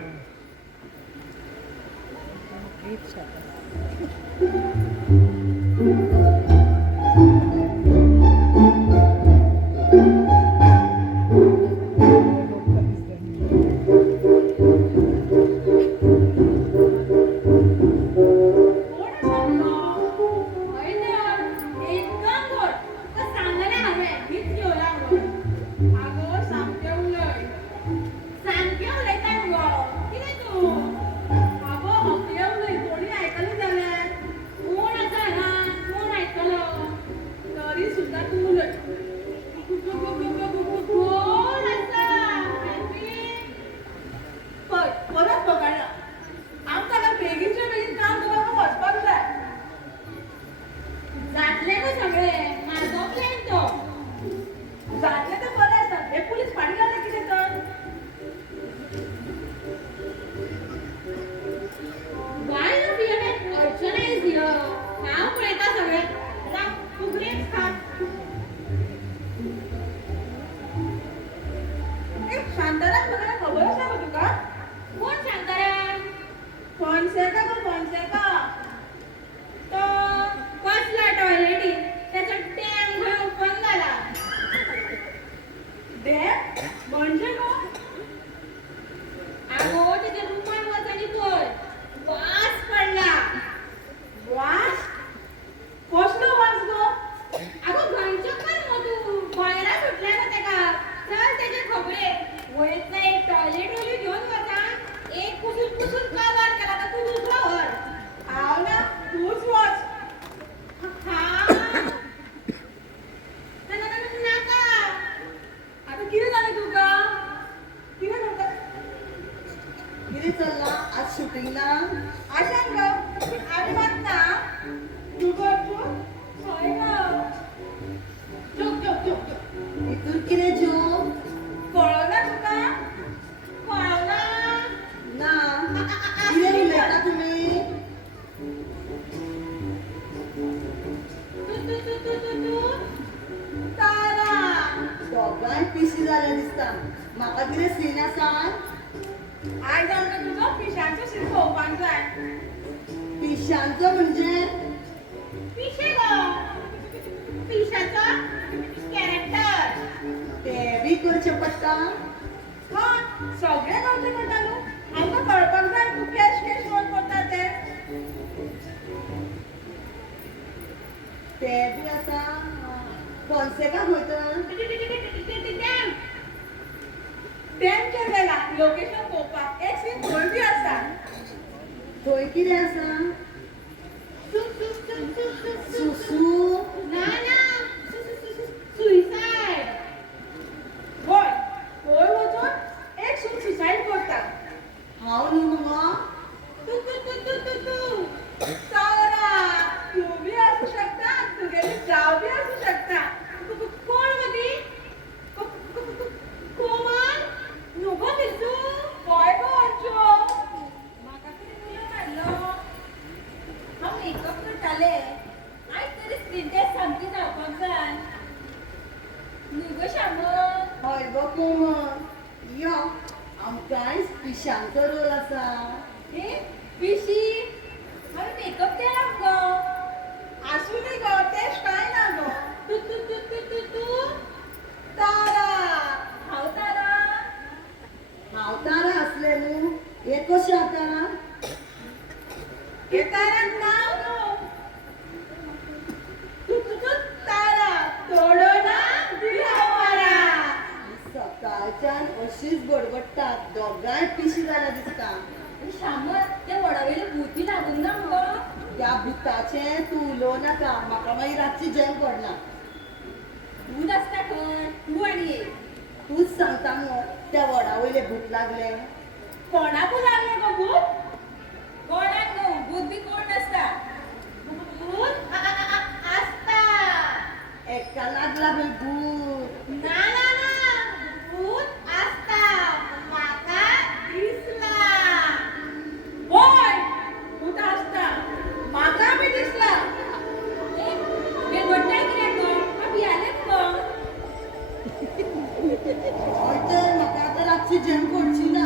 तारा तोडो ना दिला एकटीशी जाल्या दिसता. श्यामल त्या वडावेले भूत बी लागून ना मगो. त्या भुताचे तू उलोव नाका, म्हाका मागीर रातची जेवण पडना. भूत आसता खंय तू आनी ये. तूच सांगता मगो त्या वडा वयले भूत लागले. कोणाकू लागले गो भूत? कोणाक न्हू, भूत बी कोण नासता. भूत आसता. एका लागला बे भूत. ना ना ना, भूत आसता. म्हाका दिसला. होय, भूत आसता. म्हाका बी दिसला. हे घडटाय कित्याक गो? हांव भियालेंच गो. हय तर म्हाका आतां रातची जेवण पडची ना.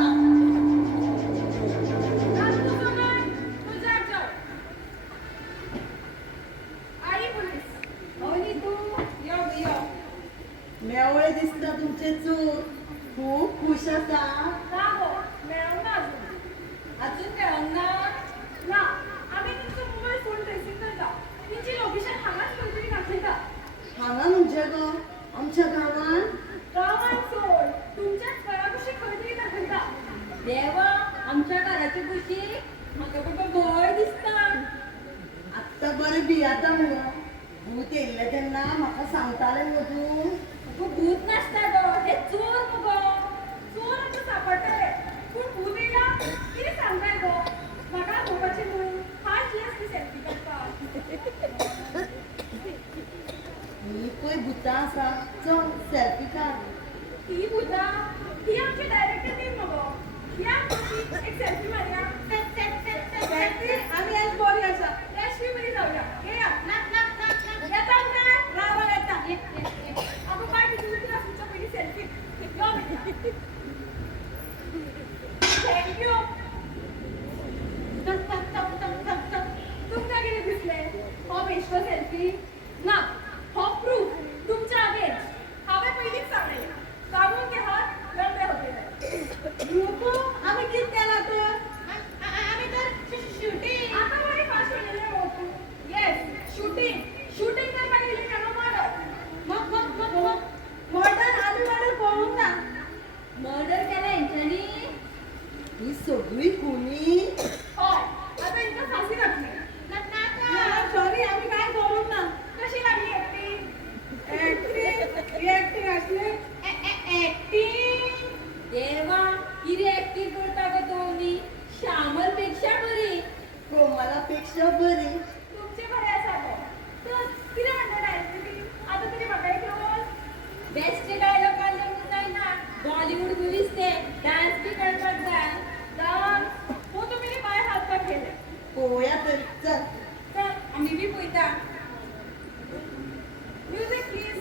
मेवळे दिसता तुमचे चूर. खूब खुश आसा. अजून मेळोंक ना? ना, आमी तुमचो मोबायल फोन ट्रेसिंग करता. तुमची लोकेशन हांगाच खंय तरी दाखयता. हांगा म्हणजे गो आमच्या गांवान. गांवान सोड, तुमच्याच घरा कुशीक खंय तरी दाखयता. देवा, आमच्या घराची कुशीक म्हाका तुका भंय दिसता. आत्तां बरें भियाता मुगो. भूत येयल्ले तेन्ना म्हाका सांगताले मुगो तूं. तू भूत नासता गो, हे चोर मगो. चोर आतां सांपडटले. पूण भूत येयला कितें सांगताय गो? म्हाका भोंवपाचें न्हू. फास्ट आसली सेल्फी काडपाक. ही पळय भुतां आसा. चल सेल्फी काड. ती भुतां, ती आमची डायरेक्टर टीम मगो. या कशी एक सेल्फी मारया. सेल्फी आमी आज बरी आसा. यशवी बरी जावया. येया. येता काय? रावा येता. आगो काय तुझी तुला तुमच्या पयली सेल्फी. यो बेटा. थँक्यू. तुमकां कितें दिसलें? हो बेश्टो सेल्फी? ना, हो प्रूफ तुमच्या आगेच. हांवें पयलींच सांगलें. सांगून घेयात गंदे होते. ग्रुपू आमी कितें केलां तर? आमी तर शूटिंग. आतां बरी फास्ट केलेलें हो तूं. Yes, shooting. शूटिंग करपाक गेली तेन्ना मर्डर. मर्डर आमी मर्डर पळोवंक ना. मर्डर केलें हेंच्यांनी. ही सगळी खुनी. हय, आतां हिका फाशी घातली. सॉरी, आमी कांय करूंक ना. कशी लागली एक्टिंग? एक्टिंग आसली. एक्टिंग? देवा, कितें एक्टिंग करता गो तुमी? श्यामल पेक्षा बरी. कोमलापेक्षा बरी. तुमचे बरे आसा गो. तर कितें म्हणटा डायरेक्टरी? आतां तुमी म्हाका एक रोल बेस्ट डायलॉग काडले म्हणून जायना. बॉलिवूड मुवीज ते डान्स बी करपाक जाय. डान्स हो तुमी भायर हालपाक गेले. पळोवया तरी. चल. चल, आमी बी पळयता. Music please.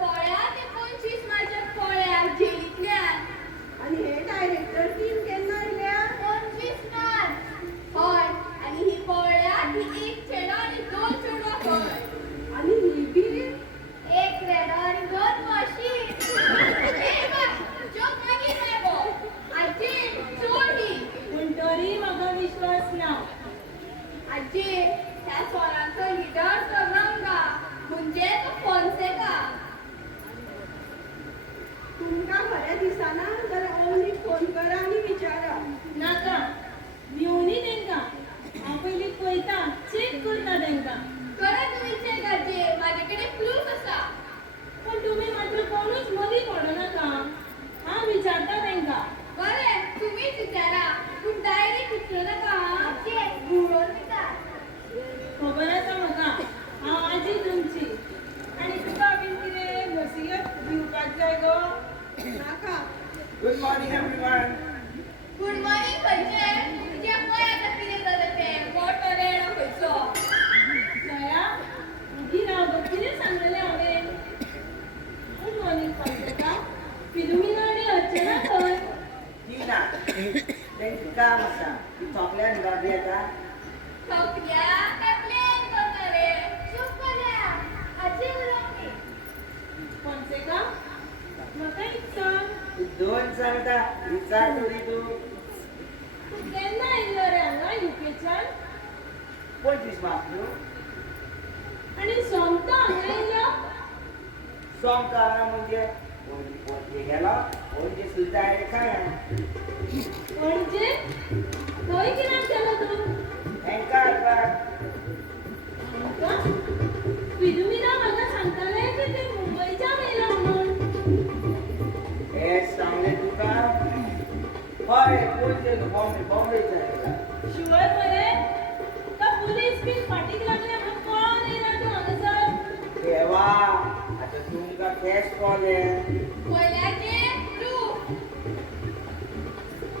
पोळ्या ते 25 माझ्या पोळ्या जेलीतल्यान. आणि हे डायरेक्टर टीम केन्ना आयल्या? 25 मार्च. हय, आणि ही पोळ्या ती एक चेडो आणि 2 चेडवां खंय. आणि ही बी एक रेडो आणि 2 म्हशी. ए बा, जोक मागीर रे गो. आजी, चोरी. पूण तरी म्हाका विश्वास ना. आजी, ह्या चोरांचो लिडर तो रंगा, म्हणजे तो फोन्सेका. तुमकां खरें दिसना जाल्यार ओनली फोन करा आनी विचारा. नाका, भिवनी तेंकां. हांव पयलीं पळयता, चेक करता तेंकां. करा तुम्ही चेक आजी, माझे कडेन प्रूफ आसा. पण तुमी मात्र कोणूच मदीं पडो नाका. हांव विचारता तेंकां. बरें, तुम्हीच विचारा, पूण डायरेक्ट विचारू नका हां. चेक घुंवडोवन विचार. खबर आसा म्हाका, हांव आजी तुमची. आनी तुका बीन कितें नसियत दिवपाक जाय गो? नाका. Good morning everyone. Good morning खंयचे? तुजें पळय आतां कितें जालें तें. मोटो रेडो खंयचो. जया, उगी राव गो, कितें सांगलेलें हांवें? Good morning Pankaja. फिलुमिना आनी अर्चना खंय? ती ना. तेंचें काम आसा. ती चॉकलेट घालून येता. थकल्या काय प्लेन करता रे. चूप कल्या. आजी उलोवंक दी. पंकजा, म्हाका एक सांग. तू 2 सांगता. विचार तरी तू. तूं केन्ना आयिल्लो रे हांगा युकेच्यान? 25 मार्च न्हू. आनी सोमतो हांगा आयिल्लो? सोमता म्हणजे पणजे गेलो. पणजे सुद्दां डायरेक्ट हांगा. म्हणजे थंय कित्याक गेलो तूं? हेंका हाडपाक. हांकां? फिलुमिना म्हाका सांगतालें की ते मुंबयच्यान येयला म्हणून. हे सांगलें तुका. हय, पणजे न्हू, बॉम्बेच्यान. शुअर मरे? का पुलीस बीन फाटीक लागले म्हणून पळोवन येयला तूं हांगासर? देवा, आतां तुमकां केस कळ्ळें. पयल्याचें प्रूफ.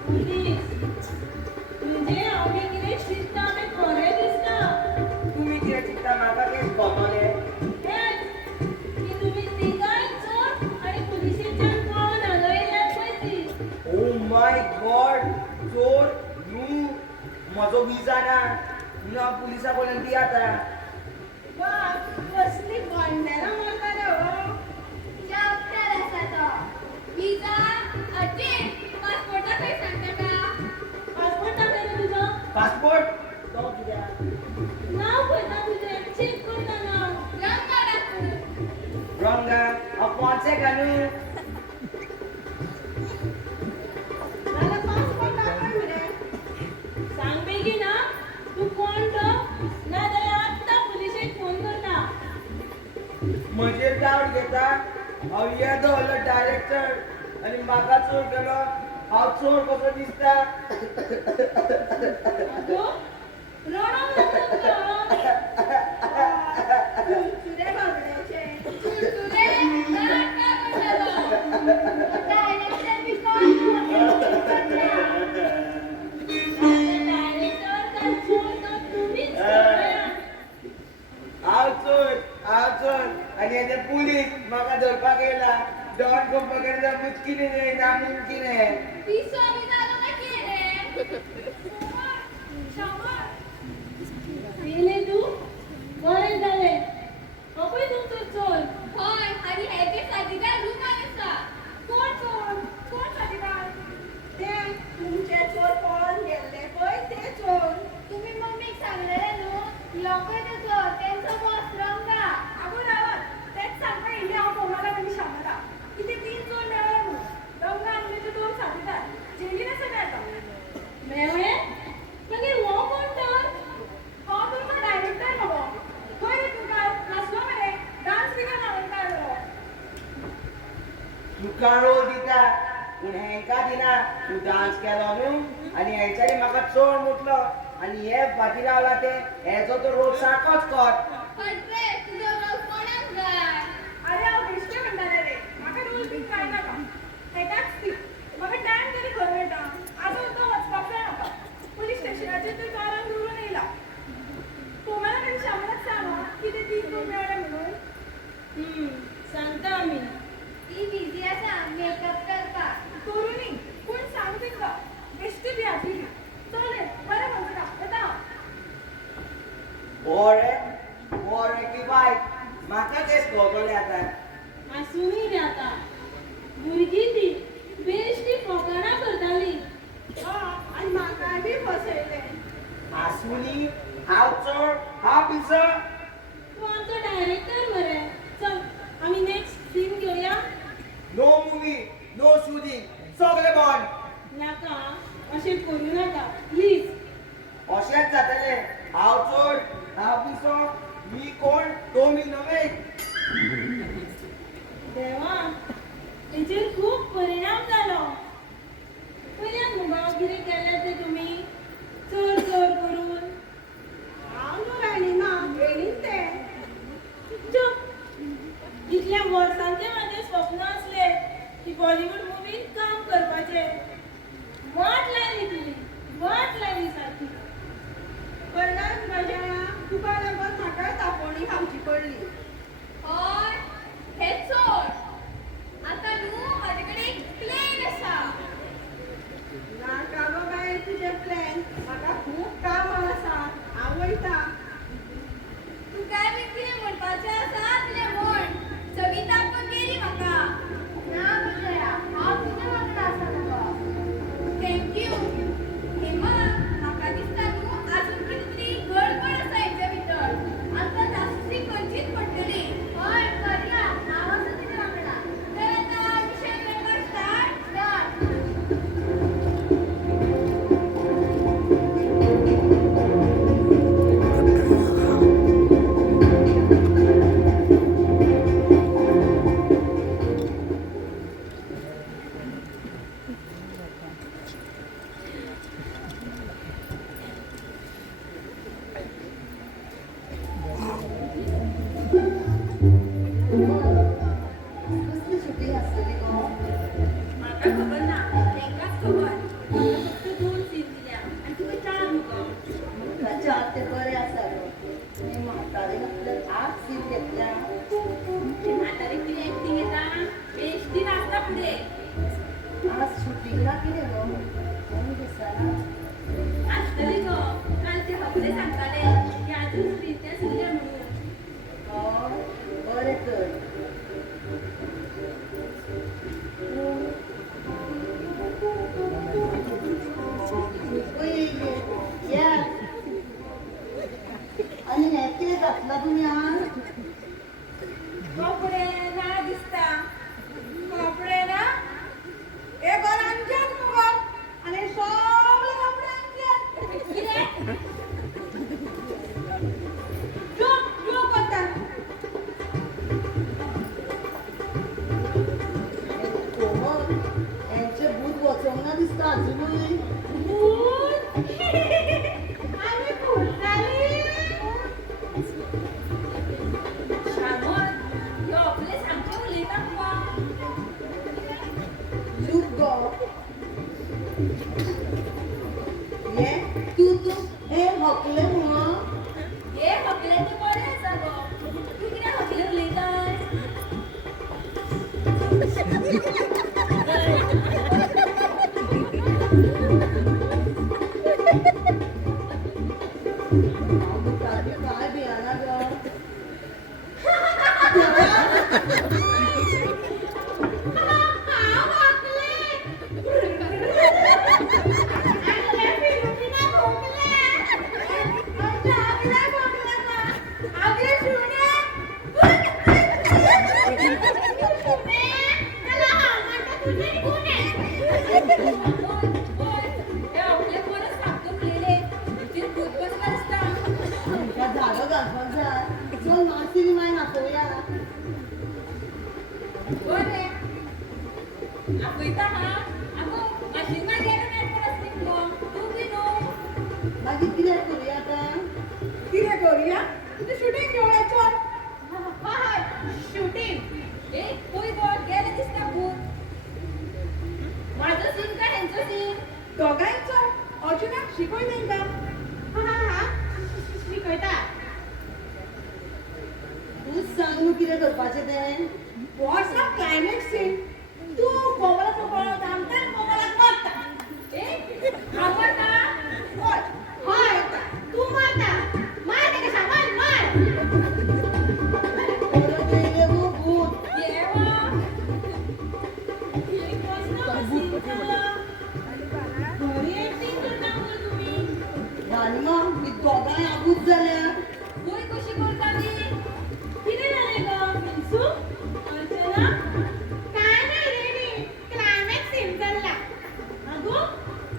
पुलीस? म्हणजे हांव बी कितें चिंतता तें खरें दिसता. तुमी कितें चिंतता म्हाका केस कळटले? हेंच, की तुमी तिगाय चोर आनी पुलिसेच्यान पळोवन हांगा येयल्यात पळय ती. ओ माय गॉड, चोर न्हू. म्हजो विजा ना. ना पुलिसा कडल्यान ती आतां. वा, कसली भांडणारां मारता रे हो. चाप्टर आसा तो. विजा, आजी, पासपोर्टा खंय सांगता का? पासपोर्ट दाखय रे तुजो. पासपोर्ट तो कित्याक? नांव पळयता तुजें, चेक करता नांव. रंगा दाखय. रंगा फोन्सेका न्हू. जाल्यार पासपोर्ट दाखय मरे. सांग बेगीन आं. तूं कोण तो? नाजाल्यार आत्तां पुलिशेक फोन करता. म्हजेर डावट घेता. हांव येदो व्हडलो डायरेक्टर आनी म्हाका चोर केलो. हांव चोर कसो दिसता. आगो, रडोंक लागलो तुका. तुरे बाबड्याचे. तुरे नाटका करतलो. डायरेक्टर बी कोण? डायरेक्टर काय चोर तो तुम्हीच खरं. हांव चोर आनी हे पुलीस म्हाका धरपाक येयला. डॉन करपाक येयला. मुश्कील न्ही, नामुमकीन है. पिसो बी जालो काय कितें रे? शाबास. येयलें तूं? बरें जालें. हो पळय तुमचो चोर. हय, आनी हेजे साथीदार रुमान आसा. कोण चोर? कोण साथीदार? ते तुमचे चोर पळोवन गेल्ले पळय ते चोर. तुम्ही मम्मीक सांगलेलें न्हू. लोकय तो चोर, तेंचो बॉस रंगा. आगो रावत. तेच सांगता येयले हांव कोमला आनी शामला. कितें 3 चोर मेळ्ळे म्हणून. रंगा आनी तेजे 2 साथीदार जेलीन आसा ते आतां. मेवळे? मागीर हो कोण तर? हो तुमचो डायरेक्टर मगो. खंय रे तुका? नाचलो मरे. डान्स बी हांवें काडलो. तुका रोल दिता पूण हेंका दिना. तूं डान्स केलो न्हू आनी हेंच्यांनी म्हाका चोर म्हटलो आनी हे फाटीं रावला ते. हेचो तो रोल सारकोच कर. खंयचे तुजो रोल कोणाक जाय? अरे हांव बेश्टें म्हणटालें रे. म्हाका रोल बी कांय नाका. हेकाच ती. म्हाका टायम तरी खंय मेळटा. आतां सुद्दां वचपाक जाय म्हाका. पुलीस स्टेशनाचेर तर कारान दवरून येयला. कोमला आनी शामलाक सांग कितें 3 चोर मेळ्ळे म्हणून. सांगता आमी. ती बिझी आसा मेकअप करपाक. करुनी कोण सांग तिका बेश्टी बी आसली चले बरें म्हणटा येता बरे की वायट म्हाका तेच कळटले आता. आसूनी रे आतां भुरगीं ती बेश्टी फकाणां करताली. आनी म्हाकाय बी फसयले. आसुनी हांव चड हांव पिसो. तूं आमचो डायरेक्टर मरे. चल आमी नेक्स्ट सीन घेवया. नो मूवी नो शूटिंग सगळे बंद. नाका अशें करूं नाका प्लीज. अशेंच जातले. हांव चड हांव पिसो मी कोण तो मी नव्हे. देवा तेचेर खूब परिणाम जालो. पयल्यान मुगो कितें केलें तें तुमी चड चड करून. हांव न्हू राणी ना येणीच ते. चुप इतल्या वर्सांचे म्हाजे स्वप्न आसले की बॉलिवूड मुवीन काम करपाचें. वाट लायली तुमी वाट लायली सारकी. परत म्हज्या तुका लागून म्हाकाय तापोवणी खावची पडली. हय हे चोर. आता न्हू म्हाजे कडेन एक प्लॅन आसा. नाका गो बाय तुजे प्लॅन म्हाका खूब कामां आसा हांव वयता. तुका बी कितें म्हणपाचें आसा तें म्हण. सगळी तापत गेली म्हाका. ना विजया हांव तुज्या वांगडा आसा मुगो. थँक्यू. हेमा म्हाका दिसता न्हू आजून कितें तरी गडबड आसा हेच्या भितर. आतां जास्ती खंयचीच पडटली. हय करया हांव आसा तुज्या वांगडा. तर आतां विशय करपाक स्टार्ट. कसली शूटिंग आसतली गो? म्हाका खबर ना तेंकाच खबर. म्हाका फक्त 2 सीन दिल्या आनी तुका 4 मुगो. मुखाचे हात ते बरे आसा गो. मी म्हातारेन आपले 8 सीन घेतल्या. ते म्हातारी कितें एक्टिंग येता बेश्टी नाचता फुडें. आज शूटिंगला कितें गो? कोण दिसना. आसतली गो. काल ते हबले सांगताले की आजून स्क्रीन सुरया म्हणून. हय बरें तर. या आनी हें कितें घातला तुमी आज? कपडे ना दिसता. कपडे ना हे घर आमचेच मुगो आनी सगळे कपडे आमचेच. कितें जोक जोक करता. कोमल हेंचे भूत वचोंक ना दिसता अजुनूय. आमी भुलताली. शामोर ह्यो आपले सामके उलयता मुगो. चूप गो. हे तू हे हकले मुगो. हे हकले ते बरे आसा गो. तूं कितें हकले उलयता? काय भियाना गो. हांव हकले. आमचे फिलोमिना भोंकले. आमच्या आगला भोंकला का? आगले शुन्या. त्याला हांव म्हणटा तुझे गुन्हे. हे आपले बरे सामके उलयले. ती भूत बसला दिसता. आमकां जागो घालपाक जाय. चल मातशी माय नाचोवया. बरें आपयता हा. आगो मातशी मागीर येता आसली मुगो. तूं बी न्हू. मागीर कितें करूया आतां? कितें करूया? तुझी शूटिंग घेवया चल. हय शूटिंग. ए पळय गो गेले दिसता भूत. माझो सीन काय हेंचो सीन? दोगांयचो. अर्जुनाक शिकय तेंकां. हा शिकयता. तूच सांग न्हू कितें करपाचें तें. हो आसा क्लायमॅक्स सीन. आता काय नाही रेडी क्लायमॅक्स सीन चालला अगो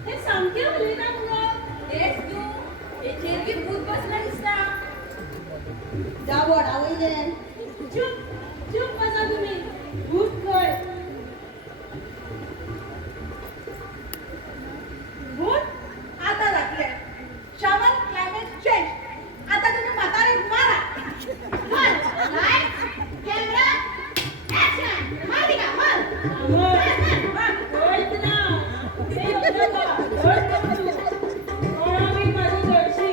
हे सामके उलयता मुगो तेच तू हेचेर की भूत बसला दिसता जा वडा वयले चुप चुप बसा तुम्ही भूत खय भूत आता लागले श्यामल क्लायमॅक्स चेंज आता तुम्ही म्हातारी मारा मल लाईट कॅमेरा ऍक्शन मारी का मल होयत ना ते होतं का होयत नको तू कोणा मी माझी जळशी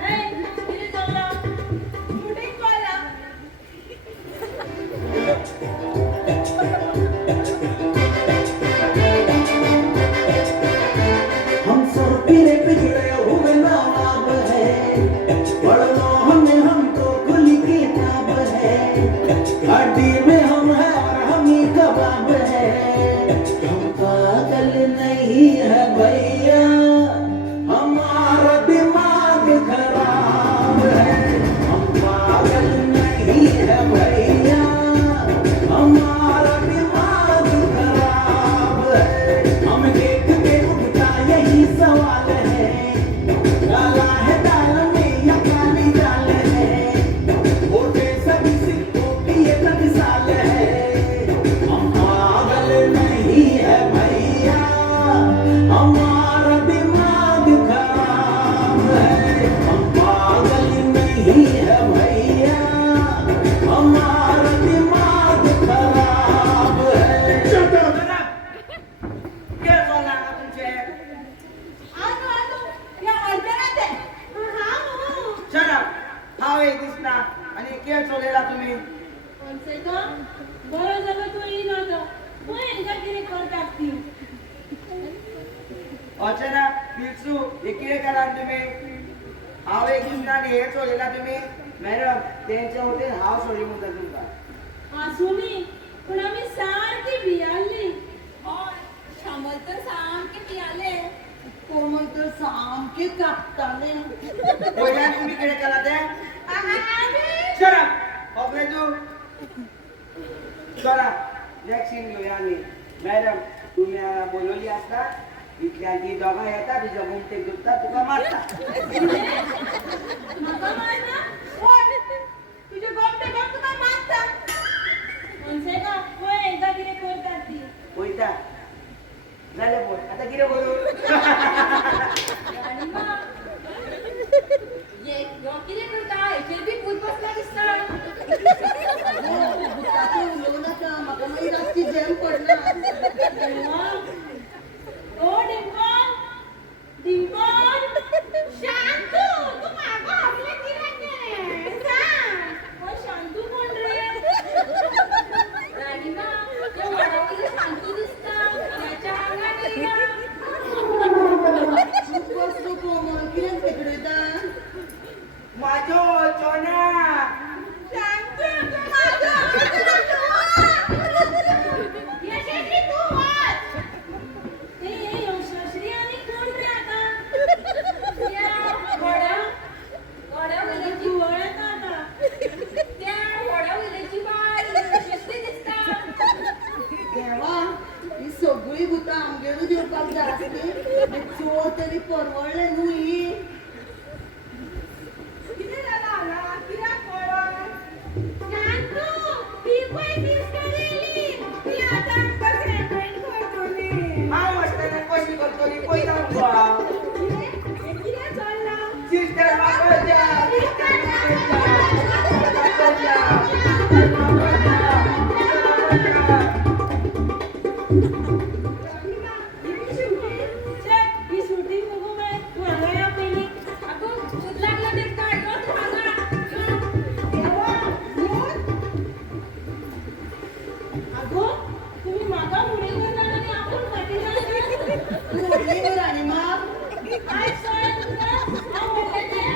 हे किती चालला शूटिंग कॉलला हम सर पीरे पिछड़े हुए नाब है पढ़ो हमें हमको खुली किताब है हड्डी में हम है और हम ही कबाब है हम पागल नहीं है भैया हमारा दिमाग खराब है हम पागल नहीं है भैया हमारा दिमाग खराब है हम देख के उठता यही सवाल है काला है दाल में या काली दाल है वोटे सभी सिक्कों की ये मिसाल है हम पागल नहीं है भैया हमारा दिमाग खराब है हम पागल नहीं है भैया हमारा दिमाग खराब है खेळ चालला का तुमचे आलो आलो या अर्धनात आहे हा हो शरम हाव एक दिसना आणि खेळ चोलेला तुम्ही कोणसे का बरं झालं तू येईन आता मग यांच्या किती करतात ती अचानक पिल्सू हे किती करा तुम्ही हाव एक दिसना आणि हे चोलेला तुम्ही मॅडम त्यांच्या होते हाव सोडी म्हणतात तुमका आसुनी पण आम्ही सारखी भियाली और श्यामल तर सामके पियाले कोमल तर सामके कापताले पहिल्या तुम्ही किती करा ते आम्ही शरम ओके तू चला नेक्स्ट सीन घेऊया आम्ही मॅडम तुम्ही बोलवली असता इथल्या जी दोघा येतात तुझ्या घुमते दुखतात तुका मारतात नका मारना कोण तुझे गोमटे गोम तुका मारता कोणसे का मग एकदा किती करतात ती होईता झालं बोल आता किती बोलू आणि मग ये किती करता हेचेर बी भूत बसला दिसता भुताचे उलवू नका म्हाका मागीर रातची जॅम पडना ओ डिंपल डिंपल शांतू तू मागं आपले किराके सांग ओ शांतू कोण रे राणी मा त्या वडावली शांतू दिसता त्याच्या अंगात येईना चूप बस तू कोमल कित्याक फेकडयता माझो चोना शांतू तू मागं यशस्वी तू वाच ए यशस्वी आणि कोण रे आता त्या वडा वडा मला विलेची तू ओळख आता त्या वडा विलेची बाई यशस्वी दिसता देवा ही सगळी भुतां आमगेरूच येवपाक जाय आसली चोर तरी परवडले न्हू ही किती झाला आला किराक पळवा शांतू ती पै दिसतली ती आता कसं ट्रेन करतली हाव असताना कशी करतली पहिला उभा किती चालला सिस्टर बाबाच्या ही शूटिंग बघू काय तू आला या पहिली अगो भूत लागलं ते काय गं तू अगो तुम्ही मागा मुळे करणार आणि आपण पाठीला तू ओढली न्हू राणी मा काय सोय तुला हा बोलायचे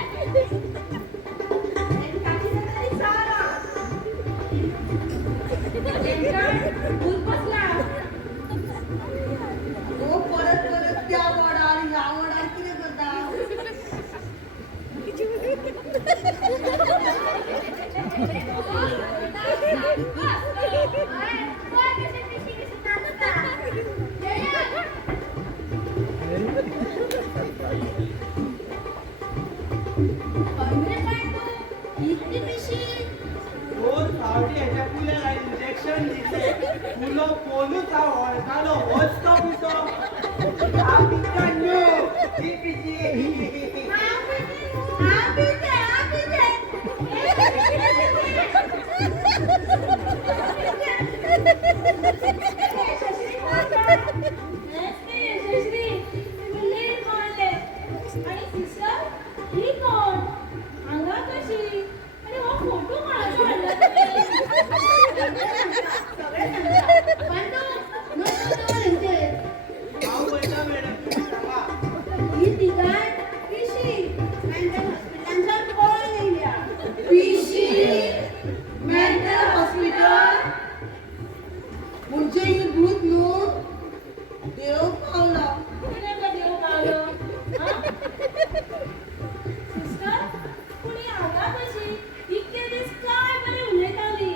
भूत बसला ओ परत परत त्या वडार ह्या वडार कितें करता बस रोज फावटी ह्याच्या फुल्या इंजेक्शन दिले फुलं पोलूच हा ओळखालो होच तो पिसो यशश्री तुम्ही नीट बोलले आणि सिस्टर ही कोण अंगा कशी आणि हा फोटो कोणाचा आणला सगळे सांगतात. पण तो यांचे नाव बोलता मॅडम तुम्ही सांगा ही तिघां पिशी मेंटल हॉस्पिटलचा कॉल येईल्या पिशी मेंटल हॉस्पिटल म्हणजे ही दूध न्हू देव पावला कुणी का देव पावलो सिस्टर कुणी अंगा कशी इतके दीस काय बरी उलयताली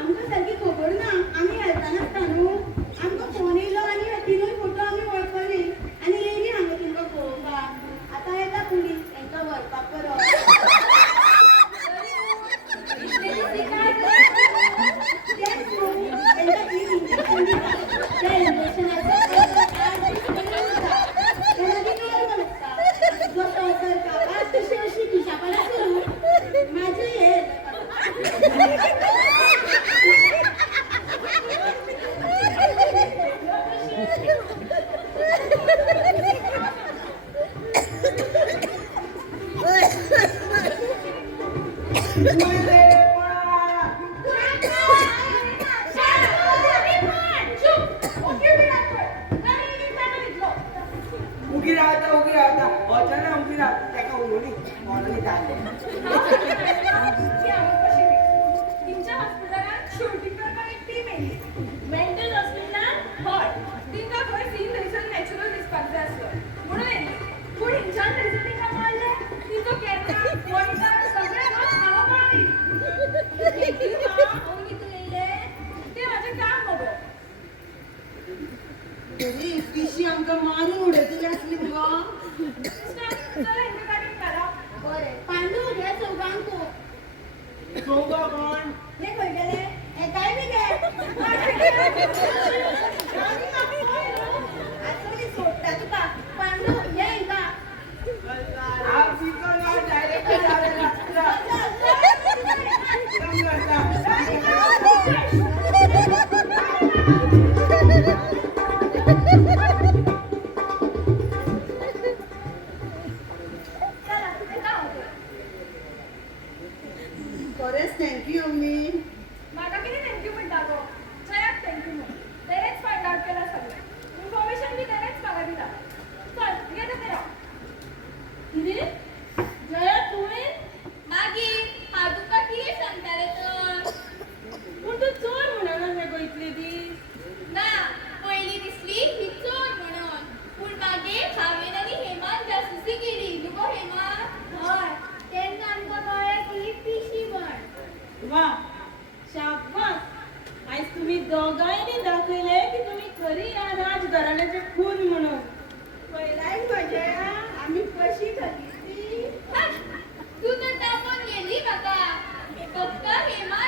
आमकां सारकी खबर ना आम्ही हेल्थान आसता न्हू आमकां फोन येयलो आनी तिनूय फोटो आमी वळखली आनी येयली हांगा तुमकां पळोवपाक आतां येता पुलीस तांकां व्हरपाक परत तेंच न्हू तांकां तीन इंजेक्शन दिता त्या इंजेक्शनाचो जसो सरकार तशी अशी खिशापणां करूं म्हाजे हे उगी राहता अचानक उगी राहता त्याका उलोनी कोणाने जाले तिच्या हॉस्पिटलात शूटिंग करपाक एक टीम येयली मेंटल हॉस्पिटल हय तिंका खंय सीन थंयसर नॅचरल दिसपाक जाय आसलो म्हणून येयली पूण हिंच्यान थंयसर तिका मारले तिचो कॅमेरा पॉइंटर सगळें घेवन हांगा पळयली ते म्हाजें काम मगो तरी पिशी आमकां मारून उडयतली आसली मुगो चल हेंच्या गाडीन घाला बरें पांडू घे चौगांक चौगा कोण हे खंय गेले हे काय बी घे आसली सोडटा तुका पांडू हे हिंगा खरेंच थँक्यू अम्मी म्हाका कितें थँक्यू म्हणटा गो जयाक थँक्यू म्हण तेणेच फायंड आउट केला सगळें इन्फॉर्मेशन बी तेणेच म्हाका दिला चल ये तेरा कितें जया तुवें मागीर हांव तुका कितें सांगताले तर पूण तूं चोर म्हणना रे गो इतले दीस ना पयली दिसली ही चोर म्हणून पूण मागीर हांवें आनी हेमान जासूसी केली नुगो हेमा हय तेन्ना आमकां कळ्ळें की ही पिशी म्हण वा शाबास आयज तुम्ही दोगांयनी दाखयले की तुम्ही खरी ह्या राजघराण्याचे खून म्हणून पयलाय म्हजे आमी कशी घातली ती तू तर टाकून गेली म्हाका फक्त हेमा